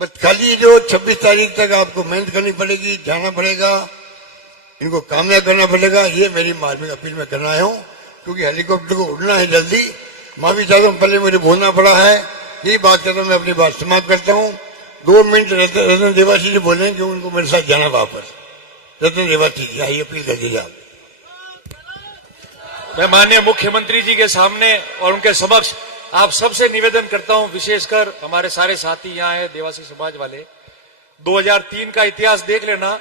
बस खाली जो 26 तारीख तक आपको मेहनत करनी पड़ेगी, जाना पड़ेगा, इनको कामयाब करना पड़ेगा, ये मेरी मार्मिक अपील में करना आया हूँ। क्योंकि हेलीकॉप्टर को उड़ना है जल्दी, माफी चाहता हूँ, पहले मुझे बोलना पड़ा है, यही बात करता हूँ, मैं अपनी बात समाप्त करता हूँ। 2 मिनट रतन देवासी जी बोले कि उनको मेरे साथ जाना वापस। रतन देवासी जी, आइए अपील कर दीजिए आप। मैं माननीय मुख्यमंत्री जी के सामने और उनके समक्ष आप सबसे निवेदन करता हूं, विशेषकर हमारे सारे साथी यहाँ हैं देवासी समाज वाले, 2003 का इतिहास देख लेना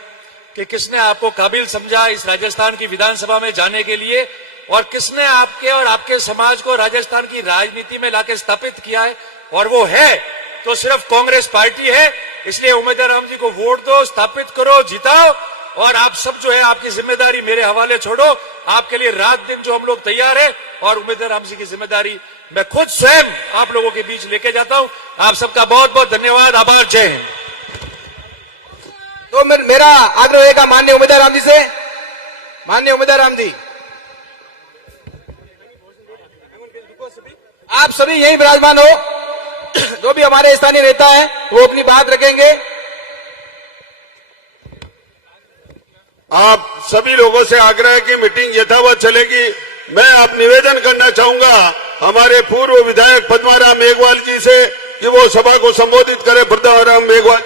कि किसने आपको काबिल समझा इस राजस्थान की विधानसभा में जाने के लिए और किसने आपके और आपके समाज को राजस्थान की राजनीति में लाके स्थापित किया है, और वो है तो सिर्फ कांग्रेस पार्टी है। इसलिए उम्मीदवार राम जी को वोट दो, स्थापित करो, जिताओ, और आप सब जो है आपकी जिम्मेदारी मेरे हवाले छोड़ो। आपके लिए रात दिन जो हम लोग तैयार है, और उम्मीदवार राम जी की जिम्मेदारी मैं खुद स्वयं आप लोगों के बीच लेके जाता हूं। आप सबका बहुत बहुत धन्यवाद, आभार, जय हिंद। तो मेरा आग्रह रहेगा माननीय उम्मीदवार राम जी से, माननीय उम्मीदवार राम जी आप सभी यहीं विराजमान हो। जो भी हमारे स्थानीय नेता है वो अपनी बात रखेंगे। आप सभी लोगों से आग्रह है कि मीटिंग यथावत चलेगी। मैं आप निवेदन करना चाहूंगा हमारे पूर्व विधायक पद्माराम मेघवाल जी से कि वो सभा को संबोधित करें। पद्माराम मेघवाल।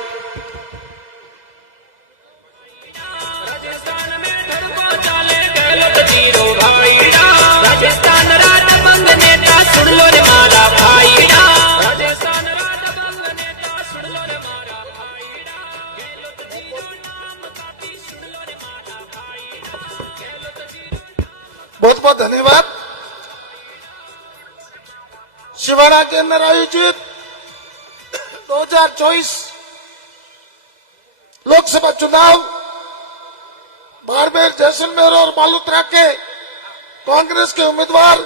बहुत बहुत धन्यवाद। शिवाड़ा के अंदर आयोजित 2024 लोकसभा चुनाव बाड़मेर, जैसलमेर और बालोतरा के कांग्रेस के उम्मीदवार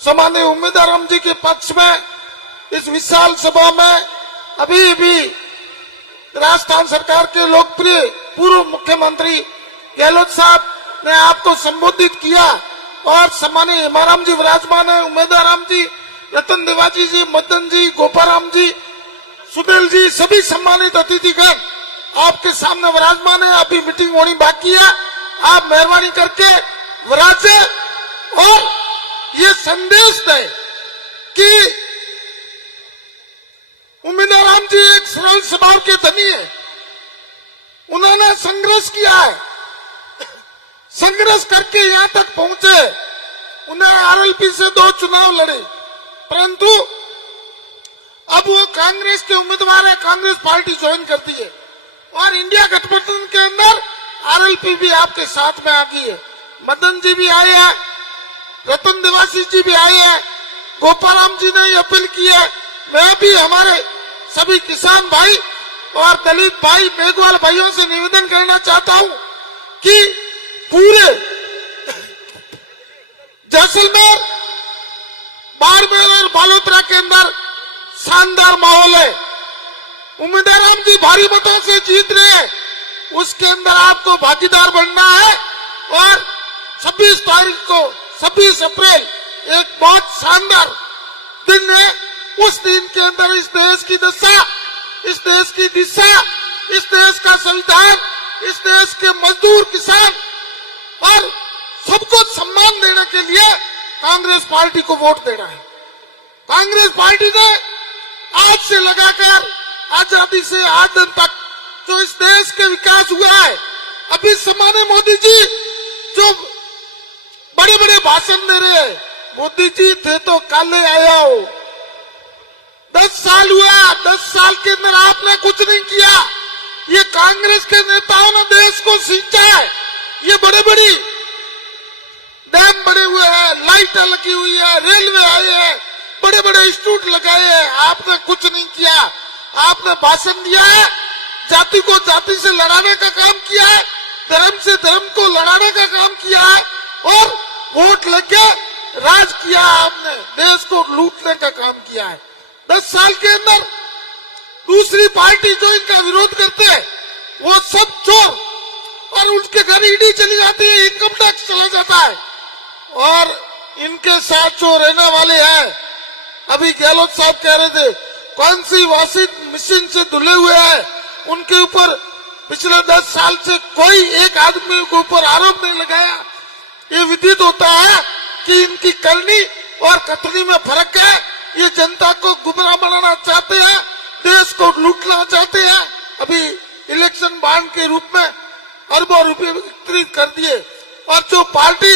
सम्मानीय उम्मीदवार राम जी के पक्ष में इस विशाल सभा में अभी राजस्थान सरकार के लोकप्रिय पूर्व मुख्यमंत्री गहलोत साहब ने आपको संबोधित किया, और सम्मानीय हेमाराम जी विराजमान है, उम्मीदवार राम जी, रतन देवाजी जी, मदन जी, गोपाराम जी, सुनील जी, सभी सम्मानित अतिथिगण आपके सामने विराजमान है। अभी मीटिंग होनी बाकी है, आप मेहरबानी करके विराजे और ये संदेश दें कि उम्मीदवार राम जी एक सरल स्वभाव के धनी है। उन्होंने संघर्ष किया है, संघर्ष करके यहां तक पहुंचे। उन्हें आरएलपी से 2 चुनाव लड़े, परंतु अब वो कांग्रेस के उम्मीदवार है, कांग्रेस पार्टी ज्वाइन करती है, और इंडिया गठबंधन के अंदर आरएलपी भी आपके साथ में आ गई है। मदन जी भी आए हैं, रतन देवासी जी भी आए हैं, गोपाराम जी ने अपील की है। मैं भी हमारे सभी किसान भाई और दलित भाई, मेघवाल भाइयों से निवेदन करना चाहता हूं कि पूरे जैसलमेर, बाड़मेर और बालोतरा के अंदर शानदार माहौल है। उम्मीदवार राम जी भारी मतों से जीत रहे हैं, उसके अंदर आपको भागीदार बनना है। और 26 तारीख को 26 अप्रैल एक बहुत शानदार दिन है। उस दिन के अंदर इस देश की दशा, इस देश की दिशा, इस देश का संविधान, इस देश के मजदूर, किसान और सबको सम्मान देने के लिए कांग्रेस पार्टी को वोट देना है। कांग्रेस पार्टी ने आज से लगाकर आजादी से आज दिन तक जो इस देश के विकास हुआ है, अभी सम्मानीय मोदी जी जो बड़े बड़े भाषण दे रहे हैं, मोदी जी थे तो काले आया हो। 10 साल हुआ, 10 साल के अंदर आपने कुछ नहीं किया। ये कांग्रेस के नेताओं ने देश को सींचा है। ये बड़े बड़ी डैम बने हुए हैं, लाइटें लगी हुई है, रेलवे आए हैं, बड़े बड़े इंस्टीट्यूट लगाए हैं। आपने कुछ नहीं किया। आपने भाषण दिया है, जाति को जाति से लड़ाने का काम किया है, धर्म से धर्म को लड़ाने का काम किया है, और वोट लेके राज किया है। आपने देश को लूटने का काम किया है। 10 साल के अंदर दूसरी पार्टी जो इनका विरोध करते हैं वो सब चोर, और उनके घर ईडी चली जाती है, इनकम टैक्स चला जाता है, और इनके साथ जो रहने वाले हैं, अभी गहलोत साहब कह रहे थे कौन सी वॉशिंग मशीन से धुले हुए हैं, उनके ऊपर पिछले 10 साल से कोई एक आदमी के ऊपर आरोप नहीं लगाया। ये विदित होता है कि इनकी करनी और कथनी में फर्क है। ये जनता को गुमराह बनाना चाहते हैं, देश को लूटना चाहते हैं। अभी इलेक्शन बॉन्ड के रूप में अरबों रुपए वितरित कर दिए, और जो पार्टी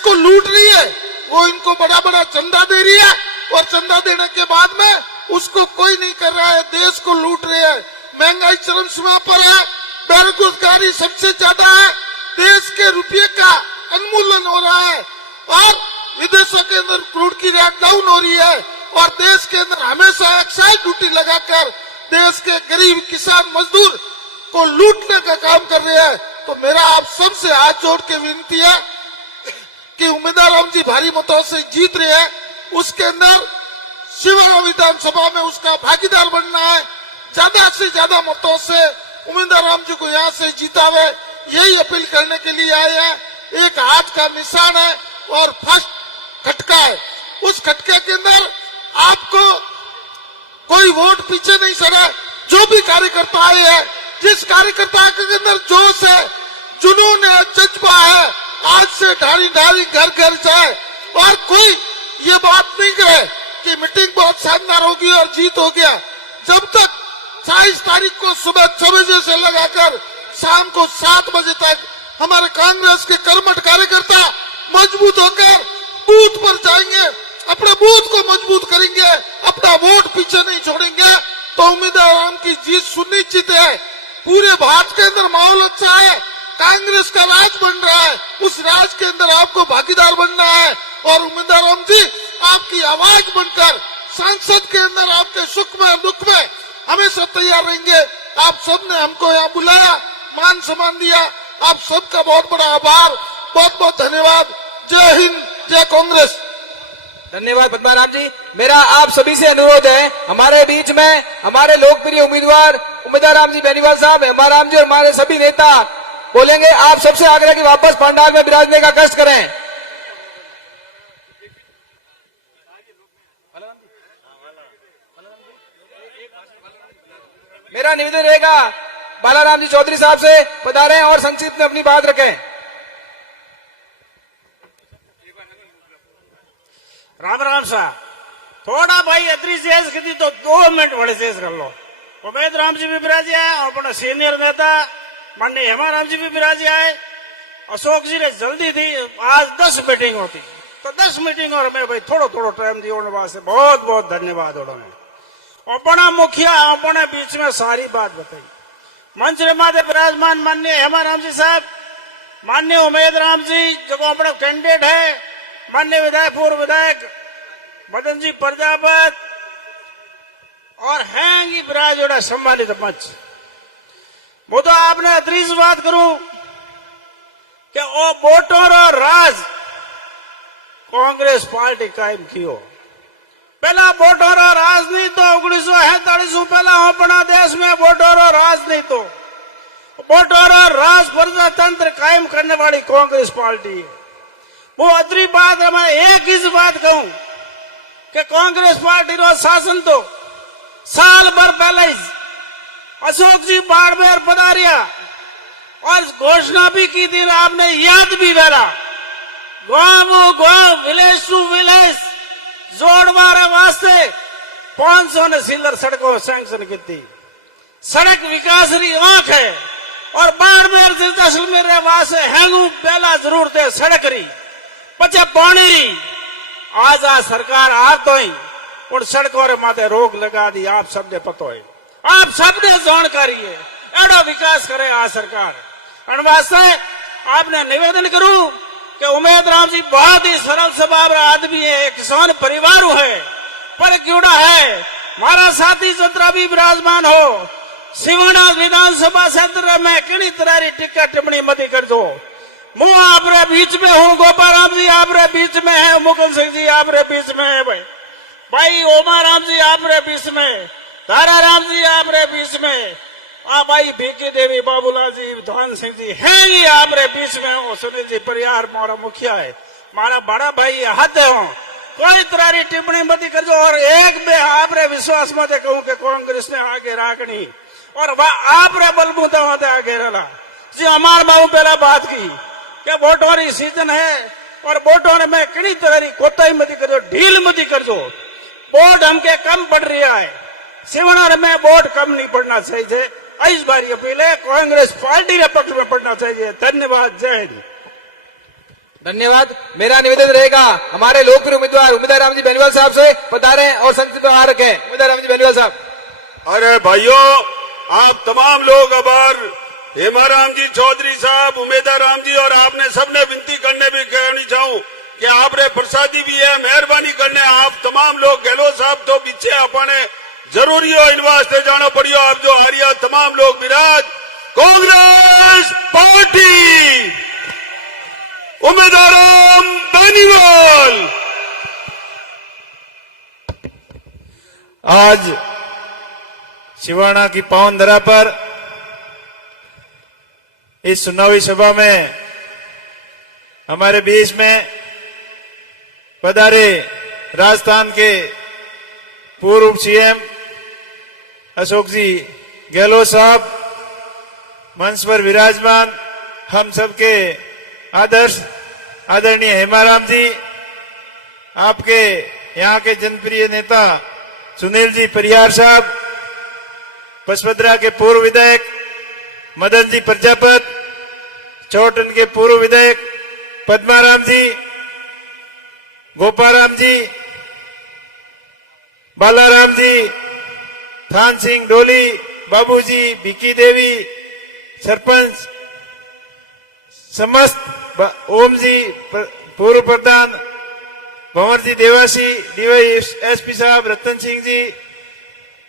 को लूट रही है, वो इनको बड़ा बड़ा चंदा दे रही है और चंदा देने के बाद में उसको कोई नहीं कर रहा है, देश को लूट रहे हैं। महंगाई चरम सीमा पर है, बेरोजगारी सबसे ज्यादा है, देश के रुपये का उन्मूलन हो रहा है और विदेशों के अंदर क्रूड की रेट डाउन हो रही है और देश के अंदर हमेशा एक्साइज ड्यूटी लगाकर देश के गरीब किसान मजदूर को लूटने का काम कर रहे हैं। तो मेरा आप सबसे हाथ जोड़ के विनती है कि उम्मीदवार राम जी भारी मतों से जीत रहे हैं, उसके अंदर शिवहर विधानसभा में उसका भागीदार बनना है, ज्यादा से ज्यादा मतों से उम्मीदवार राम जी को यहाँ से जीतावे, यही अपील करने के लिए आए हैं। एक हाथ का निशान है और फर्स्ट खटका है, उस खटके के अंदर आपको कोई वोट पीछे नहीं सड़ा। जो भी कार्यकर्ता आए हैं, जिस कार्यकर्ता के अंदर जोश है, जुनून है, जज्बा है, आज से ढारी ढारी घर घर जाए और कोई ये बात नहीं करे कि मीटिंग बहुत शानदार होगी और जीत हो गया। जब तक 22 तारीख को सुबह 6 बजे से लगाकर शाम को 7 बजे तक हमारे कांग्रेस के कर्मठ कार्यकर्ता मजबूत होकर बूथ पर जाएंगे, अपने बूथ को मजबूत करेंगे, अपना वोट पीछे नहीं छोड़ेंगे, तो उम्मीदवार राम की जीत सुनिश्चित है। पूरे भारत के अंदर माहौल अच्छा है, कांग्रेस का राज बन रहा है, उस राज के अंदर आपको भागीदार बनना है और उम्मीदवार राम जी आपकी आवाज बनकर संसद के अंदर आपके सुख में दुख में हमेशा तैयार रहेंगे। आप सबने हमको यहाँ बुलाया, मान सम्मान दिया, आप सबका बहुत बड़ा आभार, बहुत बहुत धन्यवाद। जय हिंद, जय कांग्रेस। धन्यवाद पद्माराम जी। मेरा आप सभी से अनुरोध है, हमारे बीच में हमारे लोकप्रिय उम्मीदवार राम जी बेनीवाल साहब, हेमाराम जी और हमारे सभी नेता बोलेंगे। आप सबसे आग्रह कि वापस पंडाल में विराजने का कष्ट करें। मेरा निवेदन रहेगा बालाराम जी चौधरी साहब से पधारें और संक्षिप्त में अपनी बात रखें। राम राम साहब, थोड़ा भाई अतरी सेज की तो 2 मिनट बड़े सेज कर लो। उमेद राम जी भी बिराजी आए और अपना सीनियर नेता माननीय हेमाराम जी भी बिराजी आए। अशोक जी ने जल्दी थी, आज 10 मीटिंग होती तो 10 मीटिंग और मैं भाई थोड़ो थोड़ो टाइम दियो वास्ते बहुत बहुत धन्यवाद। उन्होंने अपना मुखिया अपने बीच में सारी बात बताई। मंच रे माथे विराजमान माननीय हेमाराम जी साहब, माननीय उमेद राम जी जो अपना कैंडिडेट है, माननीय विधायक पूर्व विधायक मदन जी प्रजापत और हैंगी बिराजोड़ा सम्मानित मंच। वो तो आपने अतरीस बात करूं कि ओ वोटों और राज कांग्रेस पार्टी कायम कियो। पहला वोटों और राज नहीं तो 1947 पहला अपना देश में वोटों और राज नहीं तो वोटों और राज प्रजातंत्र कायम करने वाली कांग्रेस पार्टी है। वो अतरी बात मैं एक ही बात कहूं कि कांग्रेस पार्टी रो शासन तो साल भर पहले अशोक जी बाड़मेर पधारिया और घोषणा भी की थी, आपने याद भी करा। गांव विलेज टू विलेज जोड़वारे वास्ते 500 ने सिलर सड़कों सैंक्शन की थी। सड़क विकास री आंख है और बाड़मेर से जैसलमेर वास्ते हैंगू पहला जरूरत है सड़क री, पचे पानी। आज आ सरकार आ तो ही उन सड़कों रे माथे रोक लगा दी, आप सबने पतो है, आप सबने जानकारी है। एडो विकास करे आ सरकार। अन वास्ते आपने निवेदन करूं कि उमेद राम जी बहुत ही सरल स्वभाव आदमी है, किसान परिवार है, पर क्यूड़ा है। हमारा साथी जतरा भी विराजमान हो, सिवाना विधानसभा क्षेत्र में किनी तरह टिकट टिप्पणी मत कर दो। मुंह आपरे बीच में हूँ, गोपाराम जी आपरे बीच में है, मुकुंद सिंह जी आपरे बीच में है, भाई ओमा राम जी आपरे बीच में, तारा राम जी आपरे बीच में, भाई भीकी देवी बाबूलाल जी धन सिंह जी है ही आपरे बीच में हो। सुनील जी परिवार मोरा मुखिया है, मारा बड़ा भाई हद हो, कोई तरह की टिप्पणी मत कर दो। और एक बे आपरे विश्वास मत कहूं कि कांग्रेस ने आगे राखनी और आपरे बलबूते होते आगे रहना जी। हमार बाबू पहला बात की कि वोटों की सीजन है और वोटों में किसी तरह की कोताही मत कर दो, ढील मत कर दो। वोट हमके कम पड़ रहा है, सिवनर में वोट कम नहीं पड़ना चाहिए। इस बार अपील है कांग्रेस पार्टी के पक्ष में पड़ना चाहिए। धन्यवाद, जय हिंद। धन्यवाद। मेरा निवेदन रहेगा हमारे लोकप्रिय उम्मीदवार राम जी बेनीवाल साहब से पधारें और संसद में आ रखें। उम्मीदवार राम जी बेनीवाल साहब। अरे भाइयों, आप तमाम लोग अबर हेमाराम जी चौधरी साहब, उमेदा राम जी और आपने सबने विनती करने भी कहनी चाहूं कि आप रे प्रसादी भी है, मेहरबानी करने आप तमाम लोग गहलोत साहब तो पीछे अपने जरूरी हो इन वास्ते जाना पड़ियो। आप जो हारिया तमाम लोग विराज कांग्रेस पार्टी उम्मीदवार बेनीवाल। आज सिवाना की पावन धरा पर इस चुनावी सभा में हमारे बीच में पधारे राजस्थान के पूर्व सीएम अशोक जी गहलोत साहब, मंच पर विराजमान हम सबके आदर्श आदरणीय हेमाराम जी, आपके यहाँ के जनप्रिय नेता सुनील जी परियार साहब, पचपदरा के पूर्व विधायक मदन जी प्रजापत, चौटन के पूर्व विधायक पद्माराम जी, गोपाराम जी, बालाराम जी, थान सिंह डोली, बाबूजी, भिकी देवी, सरपंच, समस्त ओम जी पूर्व प्रधान, भंवर जी देवासी, डीवाईएसपी साहब, रतन सिंह जी,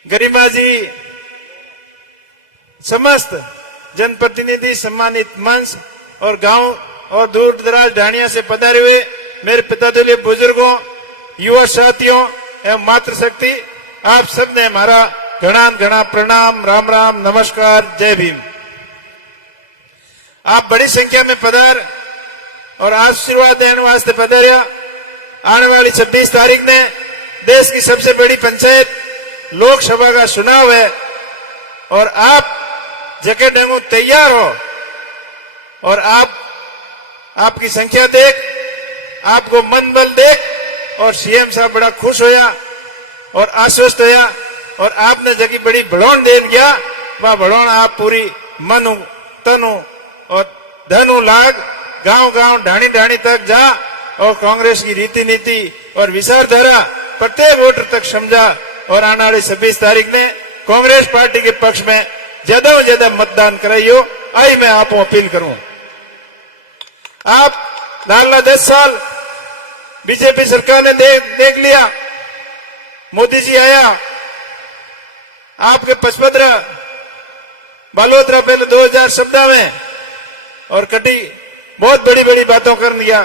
गरिमा जी, समस्त जनप्रतिनिधि, सम्मानित मंच और गांव और दूर दराज ढाणिया से पधारे हुए मेरे पितादुल्य बुजुर्गों, युवा साथियों एवं मातृशक्ति, आप सब ने हमारा घना प्रणाम, राम राम, नमस्कार, जय भीम। आप बड़ी संख्या में पधार और आशीर्वाद देने वास्ते पधारिया। आने वाली 26 तारीख ने देश की सबसे बड़ी पंचायत लोकसभा का चुनाव है और आप जगह डेंगू तैयार हो और आपकी संख्या देख, आपको मन बल देख और सीएम साहब बड़ा खुश होया और आश्वस्त होया और आपने जगह बड़ी बढ़ोन देन गया, वह बढ़ोन आप पूरी मनु तनु और धनु लाग गांव ढाणी ढाणी तक जा और कांग्रेस की रीति नीति और विचारधारा प्रत्येक वोटर तक समझा और आने वाली 26 तारीख ने कांग्रेस पार्टी के पक्ष में ज्यादा से ज्यादा मतदान कराइयो। आई मैं आपको अपील करूं, आप लाला 10 साल बीजेपी सरकार ने देख लिया, मोदी जी आया, आपके पचपदरा बालोतरा पहले 2000 शब्दा में और कटी बहुत बड़ी बड़ी बातों कर दिया,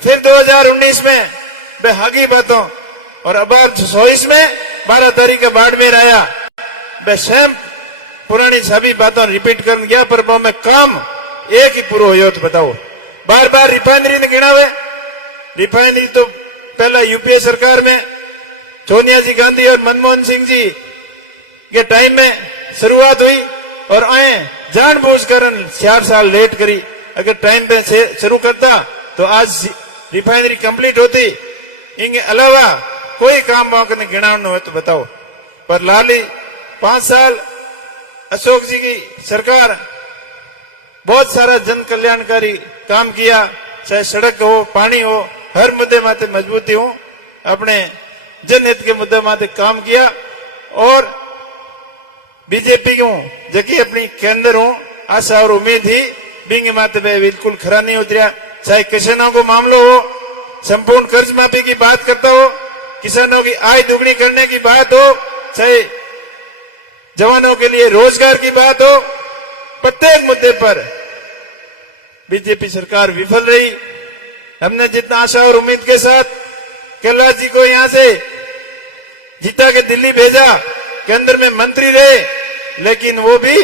फिर 2019 में बेहागी बातों और अब 2024 में 12 तारीख का बाड़मेर आया, बेशम पुरानी सभी बातों रिपीट कर गया पर वो में काम एक ही पूरा हो तो बताओ। बार बार रिफाइनरी ने गिना हुए, रिफाइनरी तो पहला यूपीए सरकार में सोनिया जी गांधी और मनमोहन सिंह जी के टाइम में शुरुआत हुई और आए जानबूझकर 4 साल लेट करी। अगर टाइम पे शुरू करता तो आज रिफाइनरी कंप्लीट होती। इनके अलावा कोई काम बाकी ने गिना हो तो बताओ। पर लाली 5 साल अशोक जी की सरकार बहुत सारा जन कल्याणकारी काम किया, चाहे सड़क हो, पानी हो, हर मुद्दे माते मजबूती हो, अपने जनहित के मुद्दे माते काम किया और बीजेपी को जबकि अपनी केंद्र हो आशा और उम्मीद ही बिंग माते बिल्कुल खरा नहीं उतरिया। चाहे किसानों को मामलो हो, संपूर्ण कर्ज माफी की बात करता हो, किसानों की आय दुगनी करने की बात हो, चाहे जवानों के लिए रोजगार की बात हो, प्रत्येक मुद्दे पर बीजेपी सरकार विफल रही। हमने जितना आशा और उम्मीद के साथ कैलाश जी को यहां से जीता के दिल्ली भेजा, केंद्र में मंत्री रहे, लेकिन वो भी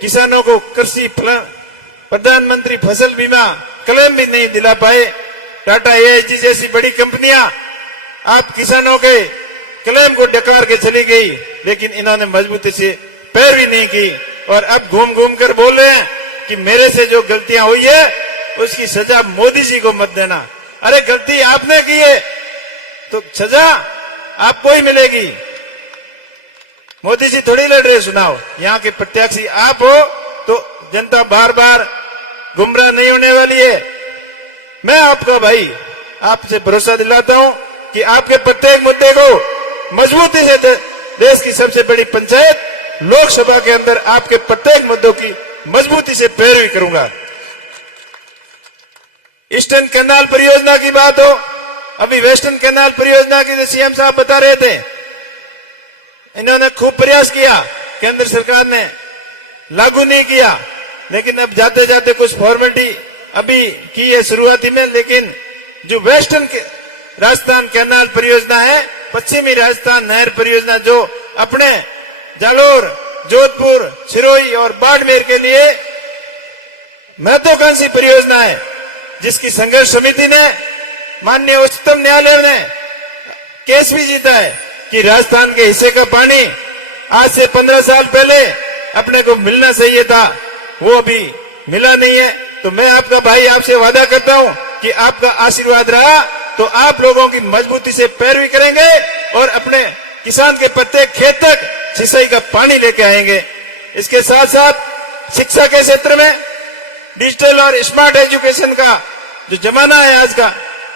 किसानों को कृषि प्रधानमंत्री फसल बीमा क्लेम भी नहीं दिला पाए। टाटा एआईजी जैसी बड़ी कंपनियां आप किसानों के क्लेम को डकार के चली गई, लेकिन इन्होंने मजबूती से पैरवी नहीं की और अब घूम घूम कर बोल रहे हैं कि मेरे से जो गलतियां हुई है उसकी सजा मोदी जी को मत देना। अरे गलती आपने की है तो सजा आपको ही मिलेगी, मोदी जी थोड़ी लड़ रहे। सुनाओ, यहाँ के प्रत्याशी आप हो तो जनता बार बार गुमराह नहीं होने वाली है। मैं आपका भाई आपसे भरोसा दिलाता हूं कि आपके प्रत्येक मुद्दे को मजबूती से देश की सबसे बड़ी पंचायत लोकसभा के अंदर आपके प्रत्येक मुद्दों की मजबूती से पैरवी करूंगा। ईस्टर्न कैनाल परियोजना की बात हो, अभी वेस्टर्न कैनाल परियोजना की जो सीएम साहब बता रहे थे, इन्होंने खूब प्रयास किया, केंद्र सरकार ने लागू नहीं किया, लेकिन अब जाते जाते कुछ फॉर्मेलिटी अभी की है शुरुआती में। लेकिन जो वेस्टर्न राजस्थान कैनाल परियोजना है, पश्चिमी राजस्थान नहर परियोजना, जो अपने जालोर, जोधपुर, सिरोही और बाड़मेर के लिए महत्वाकांक्षी परियोजना है, जिसकी संघर्ष समिति ने, माननीय उच्चतम न्यायालय ने केस भी जीता है कि राजस्थान के हिस्से का पानी आज से 15 साल पहले अपने को मिलना चाहिए था, वो अभी मिला नहीं है। तो मैं आपका भाई आपसे वादा करता हूं कि आपका आशीर्वाद रहा तो आप लोगों की मजबूती से पैरवी करेंगे और अपने किसान के प्रत्येक खेत तक सिंचाई का पानी लेके आएंगे। इसके साथ साथ शिक्षा के क्षेत्र में डिजिटल और स्मार्ट एजुकेशन का जो जमाना है आज का,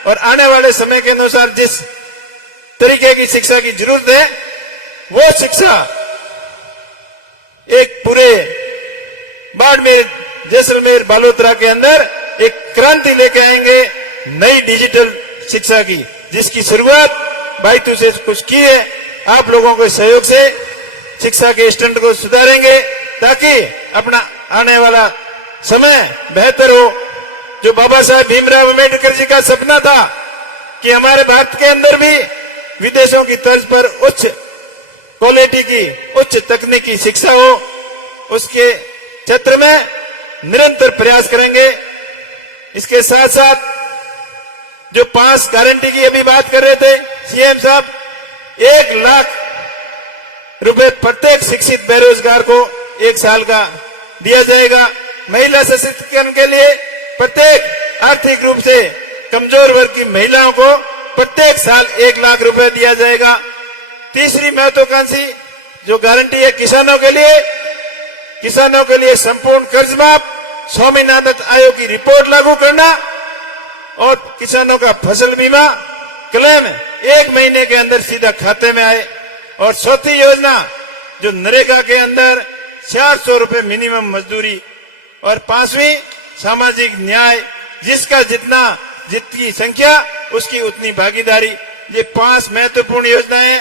और आने वाले समय के अनुसार जिस तरीके की शिक्षा की जरूरत है, वो शिक्षा एक पूरे बाड़मेर, जैसलमेर, बालोतरा के अंदर एक क्रांति लेके आएंगे नई डिजिटल शिक्षा की, जिसकी शुरुआत बाइतू से कुछ की है। आप लोगों के सहयोग से शिक्षा के स्टैंड को सुधारेंगे ताकि अपना आने वाला समय बेहतर हो। जो बाबा साहेब भीमराव अम्बेडकर जी का सपना था कि हमारे भारत के अंदर भी विदेशों की तर्ज पर उच्च क्वालिटी की, उच्च तकनीकी शिक्षा हो, उसके क्षेत्र में निरंतर प्रयास करेंगे। इसके साथ साथ जो 5 गारंटी की अभी बात कर रहे थे सीएम साहब, 1 लाख रुपए प्रत्येक शिक्षित बेरोजगार को 1 साल का दिया जाएगा। महिला सशक्तिकरण के लिए प्रत्येक आर्थिक रूप से कमजोर वर्ग की महिलाओं को प्रत्येक साल 1 लाख रुपए दिया जाएगा। तीसरी महत्वाकांक्षी जो गारंटी है किसानों के लिए संपूर्ण कर्ज माफ, स्वामीनाथन आयोग की रिपोर्ट लागू करना और किसानों का फसल बीमा क्लेम 1 महीने के अंदर सीधा खाते में आए। और चौथी योजना जो नरेगा के अंदर 400 रुपए मिनिमम मजदूरी, और 5वीं सामाजिक न्याय, जिसका जितनी संख्या उसकी उतनी भागीदारी। ये 5 महत्वपूर्ण योजनाएं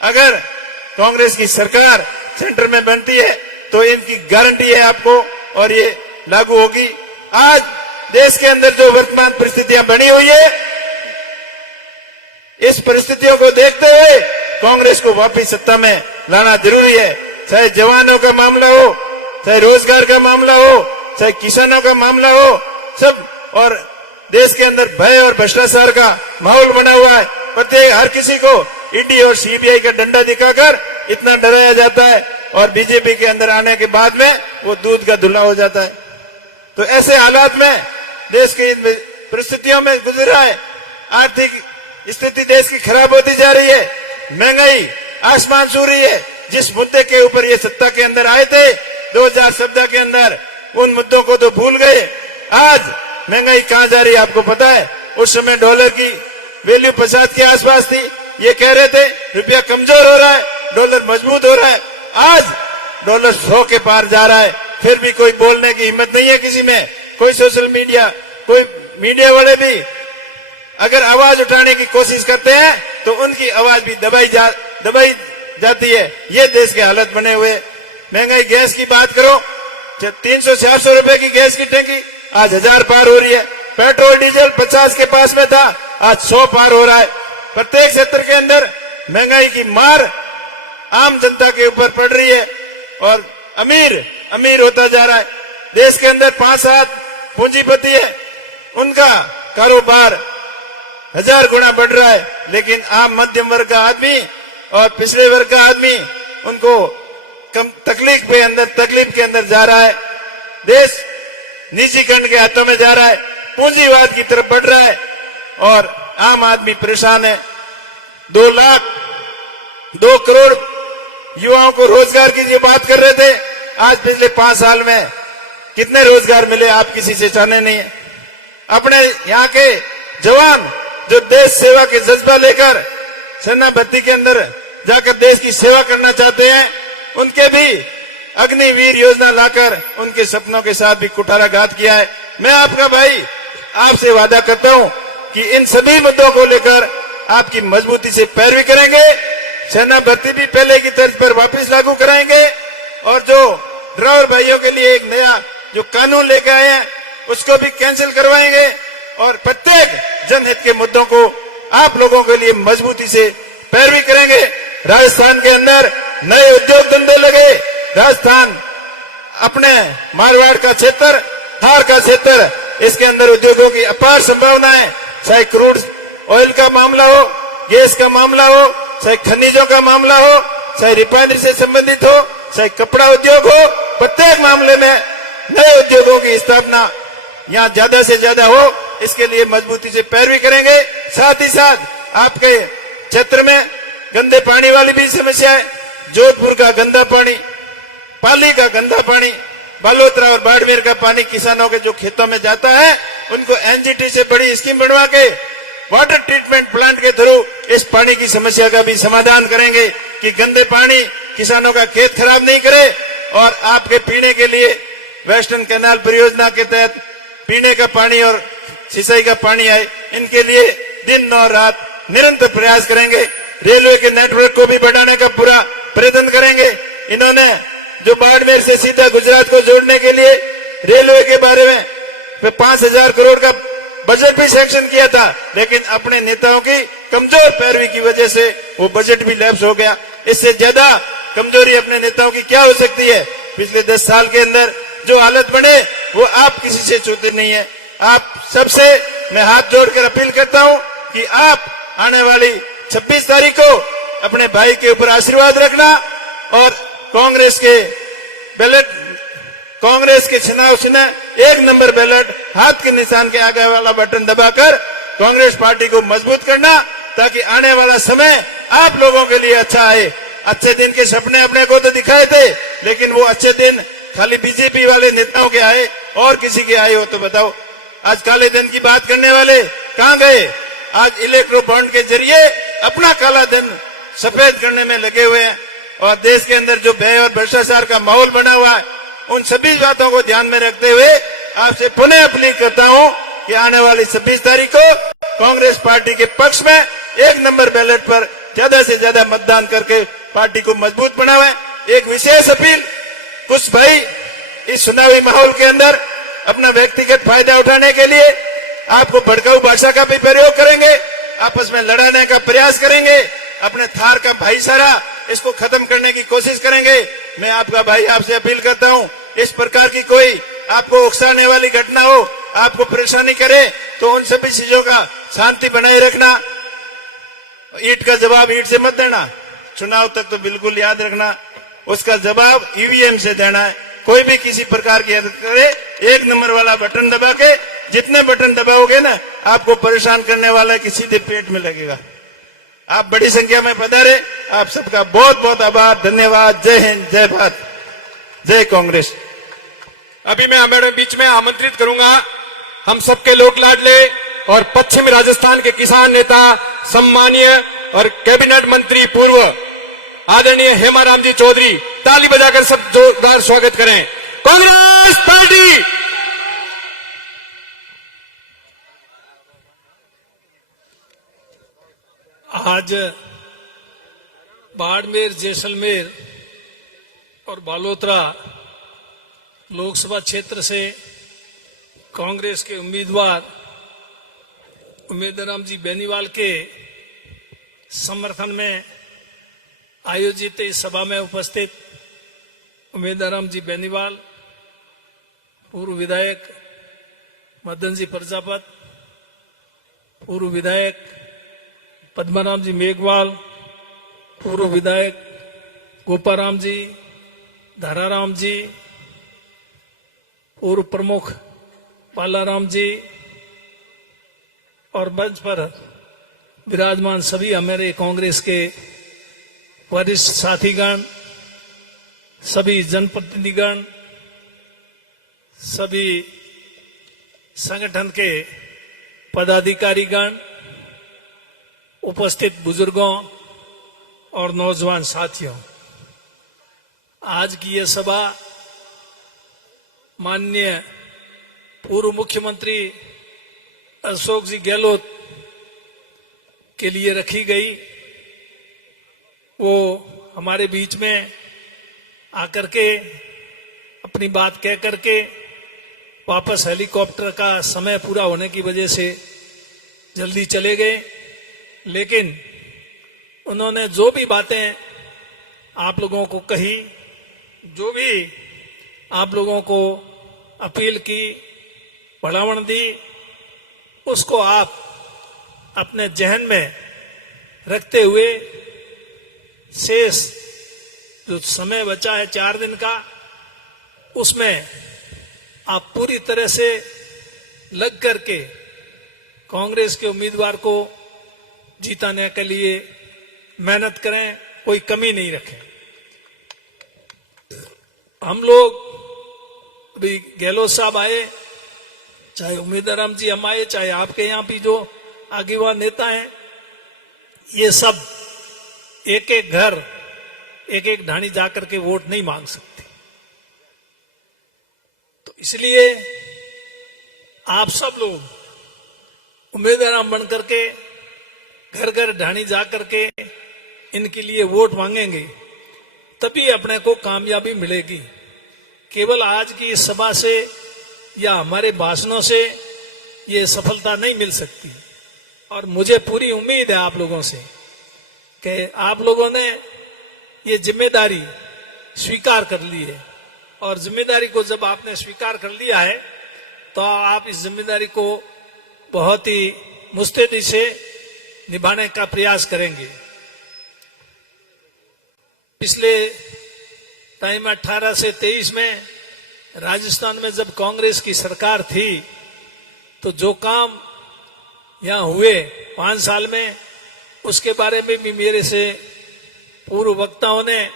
अगर कांग्रेस की सरकार सेंटर में बनती है तो इनकी गारंटी है आपको, और ये लागू होगी। आज देश के अंदर जो वर्तमान परिस्थितियां बनी हुई है, इस परिस्थितियों को देखते हुए कांग्रेस को वापस सत्ता में लाना जरूरी है। चाहे जवानों का मामला हो, चाहे रोजगार का मामला हो, चाहे किसानों का मामला हो, सब। और देश के अंदर भय और भ्रष्टाचार का माहौल बना हुआ है। प्रत्येक हर किसी को ईडी और सीबीआई का डंडा दिखाकर इतना डराया जाता है, और बीजेपी के अंदर आने के बाद में वो दूध का धुला हो जाता है। तो ऐसे हालात में देश की इन परिस्थितियों में गुजर रहा है। आर्थिक स्थिति देश की खराब होती जा रही है, महंगाई आसमान छू रही है। जिस मुद्दे के ऊपर ये सत्ता के अंदर आए थे 2014 के अंदर, उन मुद्दों को तो भूल गए। आज महंगाई कहां जा रही है आपको पता है? उस समय डॉलर की वैल्यू 50 के आसपास थी। ये कह रहे थे रुपया कमजोर हो रहा है, डॉलर मजबूत हो रहा है। आज डॉलर 100 के पार जा रहा है, फिर भी कोई बोलने की हिम्मत नहीं है किसी में। कोई सोशल मीडिया, कोई मीडिया वाले भी अगर आवाज उठाने की कोशिश करते हैं तो उनकी आवाज भी दबाई जाती है। ये देश के हालत बने हुए। महंगाई, गैस की बात करो, 300-400 रुपए की गैस की टंकी आज 1000 पार हो रही है। पेट्रोल डीजल 50 के पास में था, आज 100 पार हो रहा है। प्रत्येक क्षेत्र के अंदर महंगाई की मार आम जनता के ऊपर पड़ रही है, और अमीर होता जा रहा है। देश के अंदर 5-7 पूंजीपति है, उनका कारोबार 1000 गुना बढ़ रहा है, लेकिन आम मध्यम वर्ग का आदमी और पिछड़े वर्ग का आदमी उनको कम तकलीफ के अंदर जा रहा है। देश निजीकरण के हाथों में जा रहा है, पूंजीवाद की तरफ बढ़ रहा है, और आम आदमी परेशान है। 2 करोड़ युवाओं को रोजगार की बात कर रहे थे। आज पिछले 5 साल में कितने रोजगार मिले आप किसी से जाने नहीं है। अपने यहाँ के जवान जो देश सेवा के जज्बा लेकर सेना भर्ती के अंदर जाकर देश की सेवा करना चाहते हैं, उनके भी अग्निवीर योजना लाकर उनके सपनों के साथ भी कुठाराघात किया है। मैं आपका भाई आपसे वादा करता हूं कि इन सभी मुद्दों को लेकर आपकी मजबूती से पैरवी करेंगे। सेना भर्ती भी पहले की तर्ज पर वापस लागू कराएंगे और जो ड्राइवर भाइयों के लिए एक नया जो कानून लेकर आए हैं उसको भी कैंसिल करवाएंगे और प्रत्येक जनहित के मुद्दों को आप लोगों के लिए मजबूती से पैरवी करेंगे। राजस्थान के अंदर नए उद्योग धंधे लगे। राजस्थान अपने मारवाड़ का क्षेत्र, थार का क्षेत्र, इसके अंदर उद्योगों की अपार संभावनाएं, चाहे क्रूड ऑयल का मामला हो, गैस का मामला हो, चाहे खनिजों का मामला हो, चाहे रिफाइनरी से संबंधित हो, चाहे कपड़ा उद्योग हो, प्रत्येक मामले में नए उद्योगों की स्थापना यहाँ ज्यादा से ज्यादा हो, इसके लिए मजबूती से पैरवी करेंगे। साथ ही साथ आपके क्षेत्र में गंदे पानी वाली भी समस्या है। जोधपुर का गंदा पानी, पाली का गंदा पानी, बालोतरा और बाड़मेर का पानी किसानों के जो खेतों में जाता है, उनको एनजीटी से बड़ी स्कीम बनवा के वाटर ट्रीटमेंट प्लांट के थ्रू इस पानी की समस्या का भी समाधान करेंगे कि गंदे पानी किसानों का खेत खराब नहीं करे और आपके पीने के लिए वेस्टर्न कैनाल परियोजना के तहत पीने का पानी और सिंचाई का पानी आए। इनके लिए दिन और रात निरंतर प्रयास करेंगे। रेलवे के नेटवर्क को भी बढ़ाने का पूरा प्रयत्न करेंगे। इन्होंने जो बाड़मेर से सीधा गुजरात को जोड़ने के लिए रेलवे के बारे में 5,000 करोड़ का बजट भी सैंक्शन किया था, लेकिन अपने नेताओं की कमजोर पैरवी की वजह से वो बजट भी लैप्स हो गया। इससे ज्यादा कमजोरी अपने नेताओं की क्या हो सकती है? पिछले 10 साल के अंदर जो हालत बने वो आप किसी से छूते नहीं है। आप सबसे मैं हाथ जोड़कर अपील करता हूं कि आप आने वाली 26 तारीख को अपने भाई के ऊपर आशीर्वाद रखना और कांग्रेस के चुनाव चिन्ह 1 नंबर बैलेट हाथ के निशान के आगे वाला बटन दबाकर कांग्रेस पार्टी को मजबूत करना, ताकि आने वाला समय आप लोगों के लिए अच्छा आए। अच्छे दिन के सपने अपने को तो दिखाए थे, लेकिन वो अच्छे दिन खाली बीजेपी वाले नेताओं के आए और किसी के आए हो तो बताओ। आज काले दिन की बात करने वाले कहां गए? आज इलेक्ट्रो बॉन्ड के जरिए अपना काला दिन सफेद करने में लगे हुए हैं और देश के अंदर जो भय और भ्रष्टाचार का माहौल बना हुआ है, उन सभी बातों को ध्यान में रखते हुए आपसे पुनः अपील करता हूं कि आने वाली 26 तारीख को कांग्रेस पार्टी के पक्ष में 1 नंबर बैलेट पर ज्यादा से ज्यादा मतदान करके पार्टी को मजबूत बनावे। एक विशेष अपील, कुछ भाई इस चुनावी माहौल के अंदर अपना व्यक्तिगत फायदा उठाने के लिए आपको भड़काऊ भाषा का भी प्रयोग करेंगे, आपस में लड़ाने का प्रयास करेंगे, अपने थार का भाईचारा इसको खत्म करने की कोशिश करेंगे। मैं आपका भाई आपसे अपील करता हूं, इस प्रकार की कोई आपको उकसाने वाली घटना हो, आपको परेशानी करे, तो उन सभी चीजों का शांति बनाए रखना। ईंट का जवाब ईंट से मत देना, चुनाव तक तो बिल्कुल याद रखना, उसका जवाब ईवीएम से देना है। कोई भी किसी प्रकार की हरकत करे, 1 नंबर वाला बटन दबा के, जितने बटन दबाओगे ना, आपको परेशान करने वाला है कि सीधे पेट में लगेगा। आप बड़ी संख्या में पधारे, आप सबका बहुत बहुत आभार, धन्यवाद। जय हिंद, जय भारत, जय कांग्रेस। अभी मैं हमारे बीच में आमंत्रित करूंगा हम सबके लोक लाडले और पश्चिम राजस्थान के किसान नेता, सम्मानीय और कैबिनेट मंत्री पूर्व आदरणीय हेमाराम जी चौधरी। ताली बजाकर सब जोरदार स्वागत करें। कांग्रेस पार्टी। आज बाड़मेर, जैसलमेर और बालोतरा लोकसभा क्षेत्र से कांग्रेस के उम्मीदवार उमेदराम जी बेनीवाल के समर्थन में आयोजित इस सभा में उपस्थित उमेदराम जी बेनीवाल, पूर्व विधायक मदन जी प्रजापत, पूर्व विधायक पद्माराम जी मेघवाल, पूर्व विधायक गोपाराम जी, धाराराम जी, पूर्व प्रमुख पालाराम जी और मंच पर विराजमान सभी हमारे कांग्रेस के वरिष्ठ साथीगण, सभी जनप्रतिनिधिगण, सभी संगठन के पदाधिकारीगण, उपस्थित बुजुर्गों और नौजवान साथियों, आज की यह सभा माननीय पूर्व मुख्यमंत्री अशोक जी गहलोत के लिए रखी गई। वो हमारे बीच में आकर के अपनी बात कह करके वापस हेलीकॉप्टर का समय पूरा होने की वजह से जल्दी चले गए, लेकिन उन्होंने जो भी बातें आप लोगों को कही, जो भी आप लोगों को अपील की, बढ़ावण दी, उसको आप अपने जहन में रखते हुए शेष जो समय बचा है 4 दिन का, उसमें आप पूरी तरह से लग करके कांग्रेस के उम्मीदवार को जीताने के लिए मेहनत करें, कोई कमी नहीं रखें। हम लोग अभी गहलोत साहब आए, चाहे उम्मीदवार जी हम आए, चाहे आपके यहाँ भी जो आगेवान नेता हैं, ये सब एक एक घर, एक एक ढाणी जाकर के वोट नहीं मांग सकते। तो इसलिए आप सब लोग उम्मीदवार बन करके घर घर ढाणी जाकर के इनके लिए वोट मांगेंगे, तभी अपने को कामयाबी मिलेगी। केवल आज की इस सभा से या हमारे भाषणों से ये सफलता नहीं मिल सकती। और मुझे पूरी उम्मीद है आप लोगों से कि आप लोगों ने ये जिम्मेदारी स्वीकार कर ली है, और जिम्मेदारी को जब आपने स्वीकार कर लिया है तो आप इस जिम्मेदारी को बहुत ही मुस्तैदी से निभाने का प्रयास करेंगे। पिछले टाइम 18 से 23 में राजस्थान में जब कांग्रेस की सरकार थी, तो जो काम यहां हुए 5 साल में, उसके बारे में भी मेरे से पूर्व वक्ताओं ने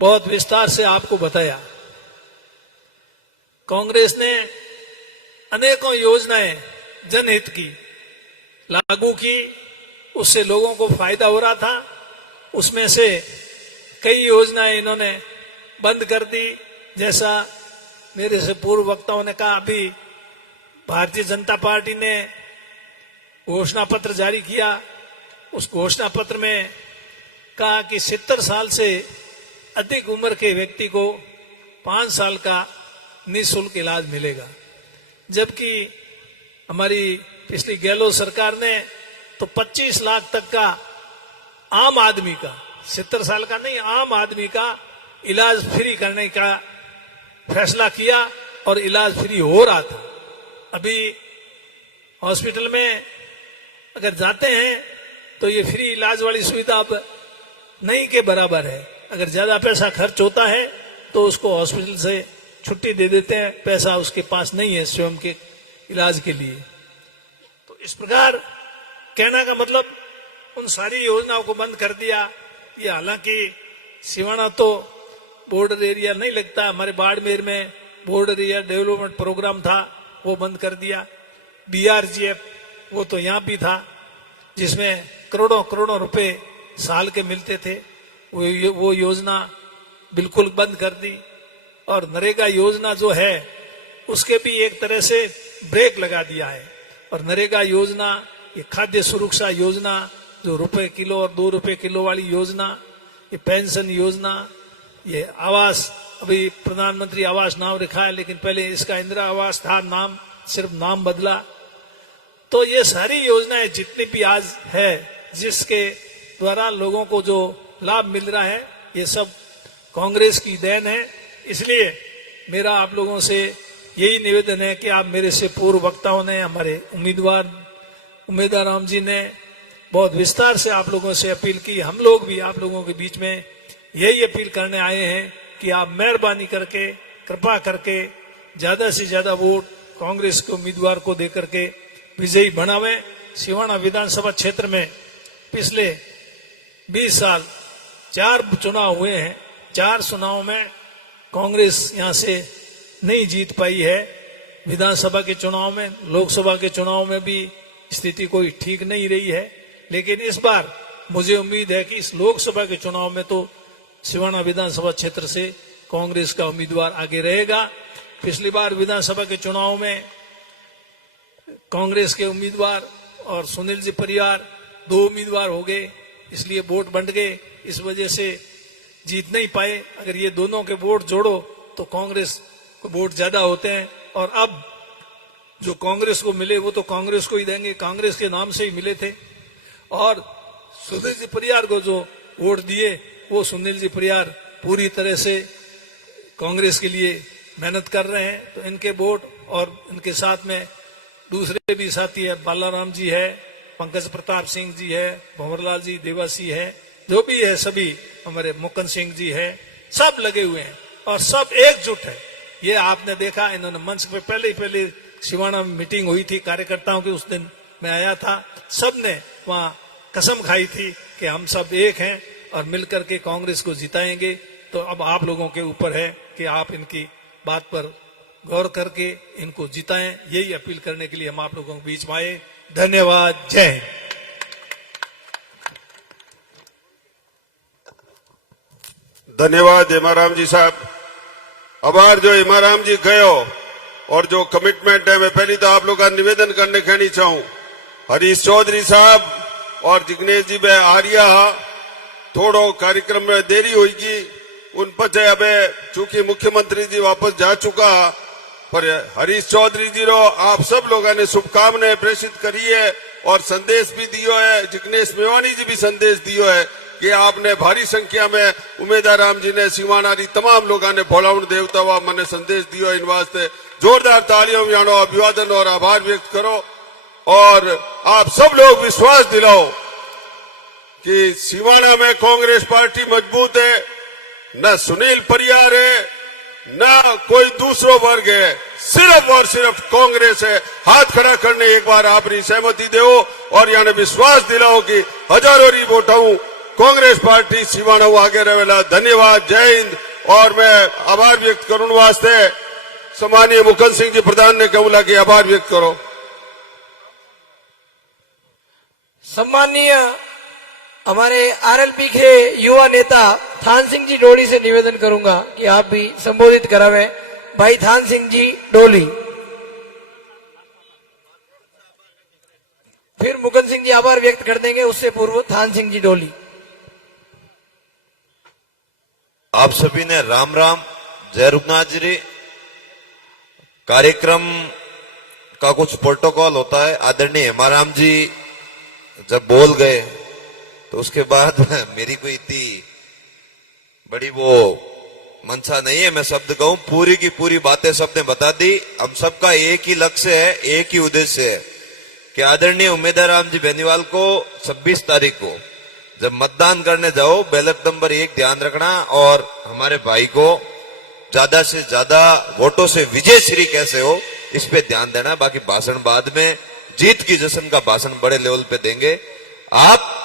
बहुत विस्तार से आपको बताया। कांग्रेस ने अनेकों योजनाएं जनहित की लागू की, उससे लोगों को फायदा हो रहा था। उसमें से कई योजनाएं इन्होंने बंद कर दी, जैसा मेरे से पूर्व वक्ताओं ने कहा। अभी भारतीय जनता पार्टी ने घोषणा पत्र जारी किया, उस घोषणा पत्र में कहा कि 70 साल से अधिक उम्र के व्यक्ति को 5 साल का निःशुल्क इलाज मिलेगा, जबकि हमारी पिछली गहलोत सरकार ने तो 25 लाख तक का आम आदमी का, 70 साल का नहीं, आम आदमी का इलाज फ्री करने का फैसला किया, और इलाज फ्री हो रहा था। अभी हॉस्पिटल में अगर जाते हैं तो ये फ्री इलाज वाली सुविधा अब नहीं के बराबर है। अगर ज्यादा पैसा खर्च होता है तो उसको हॉस्पिटल से छुट्टी दे देते हैं, पैसा उसके पास नहीं है स्वयं के इलाज के लिए। तो इस प्रकार कहने का मतलब उन सारी योजनाओं को बंद कर दिया। ये हालांकि सिवाना तो बॉर्डर एरिया नहीं लगता, हमारे बाड़मेर में बॉर्डर एरिया डेवलपमेंट प्रोग्राम था, वो बंद कर दिया। BRGF वो तो यहाँ भी था, जिसमें करोड़ों करोड़ों रुपए साल के मिलते थे, वो योजना बिल्कुल बंद कर दी। और नरेगा योजना जो है उसके भी एक तरह से ब्रेक लगा दिया है। और नरेगा योजना, ये खाद्य सुरक्षा योजना, जो रुपए किलो और 2 रुपए किलो वाली योजना, ये पेंशन योजना, ये आवास, अभी प्रधानमंत्री आवास नाम रखा है, लेकिन पहले इसका इंदिरा आवास था नाम, सिर्फ नाम बदला। तो ये सारी योजनाएं जितनी भी आज है, जिसके द्वारा लोगों को जो लाभ मिल रहा है, ये सब कांग्रेस की देन है। इसलिए मेरा आप लोगों से यही निवेदन है कि आप मेरे से पूर्व वक्ताओं ने, हमारे उम्मीदवार राम जी ने बहुत विस्तार से आप लोगों से अपील की। हम लोग भी आप लोगों के बीच में यही अपील करने आए हैं कि आप मेहरबानी करके, कृपा करके ज्यादा से ज्यादा वोट कांग्रेस के उम्मीदवार को देकर के विजयी बनावें। सिवाना विधानसभा क्षेत्र में पिछले 20 साल 4 चुनाव हुए हैं, 4 चुनाव में कांग्रेस यहां से नहीं जीत पाई है। विधानसभा के चुनाव में, लोकसभा के चुनाव में भी स्थिति कोई ठीक नहीं रही है, लेकिन इस बार मुझे उम्मीद है कि इस लोकसभा के चुनाव में तो सिवाना विधानसभा क्षेत्र से कांग्रेस का उम्मीदवार आगे रहेगा। पिछली बार विधानसभा के चुनाव में कांग्रेस के उम्मीदवार और सुनील जी परियार 2 उम्मीदवार हो गए, इसलिए वोट बंट गए, इस वजह से जीत नहीं पाए। अगर ये दोनों के वोट जोड़ो तो कांग्रेस को वोट ज्यादा होते हैं, और अब जो कांग्रेस को मिले वो तो कांग्रेस को ही देंगे, कांग्रेस के नाम से ही मिले थे। और सुनील जी परियार को जो वोट दिए वो सुनील जी परियार पूरी तरह से कांग्रेस के लिए मेहनत कर रहे हैं, तो इनके वोट, और इनके साथ में दूसरे भी साथी है, बालाराम जी है, पंकज प्रताप सिंह जी है, भंवरलाल जी देवासी है, जो भी है सभी, हमारे मुकुंद सिंह जी है, सब लगे हुए हैं और सब एकजुट है। ये आपने देखा, इन्होंने मंच पे पहले सिवाना में मीटिंग हुई थी कार्यकर्ताओं की, उस दिन मैं आया था, सबने वहां कसम खाई थी कि हम सब एक हैं और मिलकर के कांग्रेस को जिताएंगे। तो अब आप लोगों के ऊपर है कि आप इनकी बात पर गौर करके इनको जिताएं, यही अपील करने के लिए हम आप लोगों के बीच में आए। धन्यवाद, जय हिंद। धन्यवाद हेमाराम जी साहब। आभार जो हेमाराम जी गयो और जो कमिटमेंट है, मैं पहले तो आप लोग का निवेदन करने कहनी चाहूं, हरीश चौधरी साहब और जिग्नेश जी बे आर्या थोड़ो कार्यक्रम में देरी होगी, उन पर अब चूंकि मुख्यमंत्री जी वापस जा चुका, पर हरीश चौधरी जी रो आप सब लोगों ने शुभकामनाएं प्रेषित करी है और संदेश भी दियो है। जिग्नेश मेवानी जी भी संदेश दियो है कि आपने भारी संख्या में उमेदवार राम जी ने सिवानारी तमाम लोगों ने भोलाउण देवता हुआ मैंने संदेश दियो। इन वास्ते जोरदार तालियों में जानो, अभिवादन और आभार व्यक्त करो। और आप सब लोग विश्वास दिलाओ कि सिवाना में कांग्रेस पार्टी मजबूत है, न सुनील परियार है न कोई दूसरो वर्ग है, सिर्फ और सिर्फ कांग्रेस है। हाथ खड़ा करने एक बार आपकी सहमति दो और यानी विश्वास दिलाओ कि हजारों री वोटाऊ कांग्रेस पार्टी सिवाना आगे रहेला। धन्यवाद, जय हिंद। और मैं आभार व्यक्त करूं वास्ते सम्मानीय मुकुंद सिंह जी प्रधान ने कहूला कि आभार व्यक्त करो। सम्मानीय हमारे आरएलपी के युवा नेता थान सिंह जी डोली से निवेदन करूंगा कि आप भी संबोधित करावे। भाई थान सिंह जी डोली, फिर मुकुंद सिंह जी आभार व्यक्त कर देंगे, उससे पूर्व थान सिंह जी डोली। आप सभी ने राम राम, जय रुगनाथ जी। कार्यक्रम का कुछ प्रोटोकॉल होता है। आदरणीय हेमाराम जी जब बोल गए तो उसके बाद मेरी कोई इतनी बड़ी वो मंशा नहीं है मैं शब्द कहूं, पूरी की पूरी बातें सबने बता दी। हम सबका एक ही लक्ष्य है, एक ही उद्देश्य है कि आदरणीय उमेदवार राम जी बेनीवाल को 26 तारीख को जब मतदान करने जाओ, बैलेट नंबर 1 ध्यान रखना और हमारे भाई को ज्यादा से ज्यादा वोटों से विजय श्री कैसे हो इस पे ध्यान देना। बाकी भाषण बाद में, जीत की जश्न का भाषण बड़े लेवल पे देंगे। आप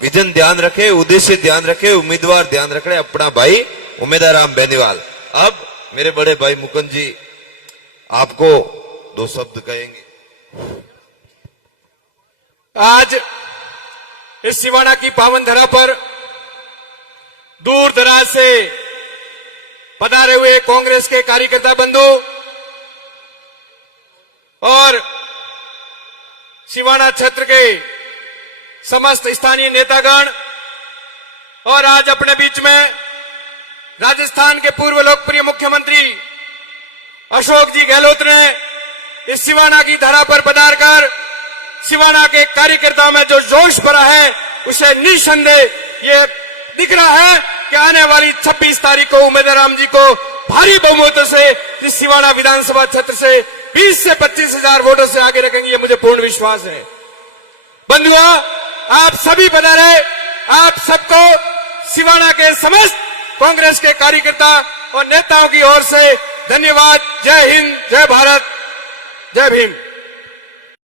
विजन ध्यान रखे, उद्देश्य ध्यान रखे, उम्मीदवार ध्यान रखे, अपना भाई उमेदवार राम बेनीवाल। अब मेरे बड़े भाई मुकुंद जी आपको 2 शब्द कहेंगे। आज इस सिवाना की पावन धरा पर दूर दराज से पधारे हुए कांग्रेस के कार्यकर्ता बंधु और सिवाना क्षेत्र के समस्त स्थानीय नेतागण और आज अपने बीच में राजस्थान के पूर्व लोकप्रिय मुख्यमंत्री अशोक जी गहलोत ने इस सिवाना की धरा पर पधारकर सिवाना के कार्यकर्ताओं में जो जोश भरा है उसे निसंदेह ये दिख रहा है कि आने वाली 26 तारीख को उमेदवार राम जी को भारी बहुमत से इस सिवाना विधानसभा क्षेत्र से 20 से 25 हजार वोटों से आगे रखेंगे, ये मुझे पूर्ण विश्वास है। बंधुओं, आप सभी पधारे, आप सबको सिवाना के समस्त कांग्रेस के कार्यकर्ता और नेताओं की ओर से धन्यवाद। जय हिंद, जय भारत, जय भीम।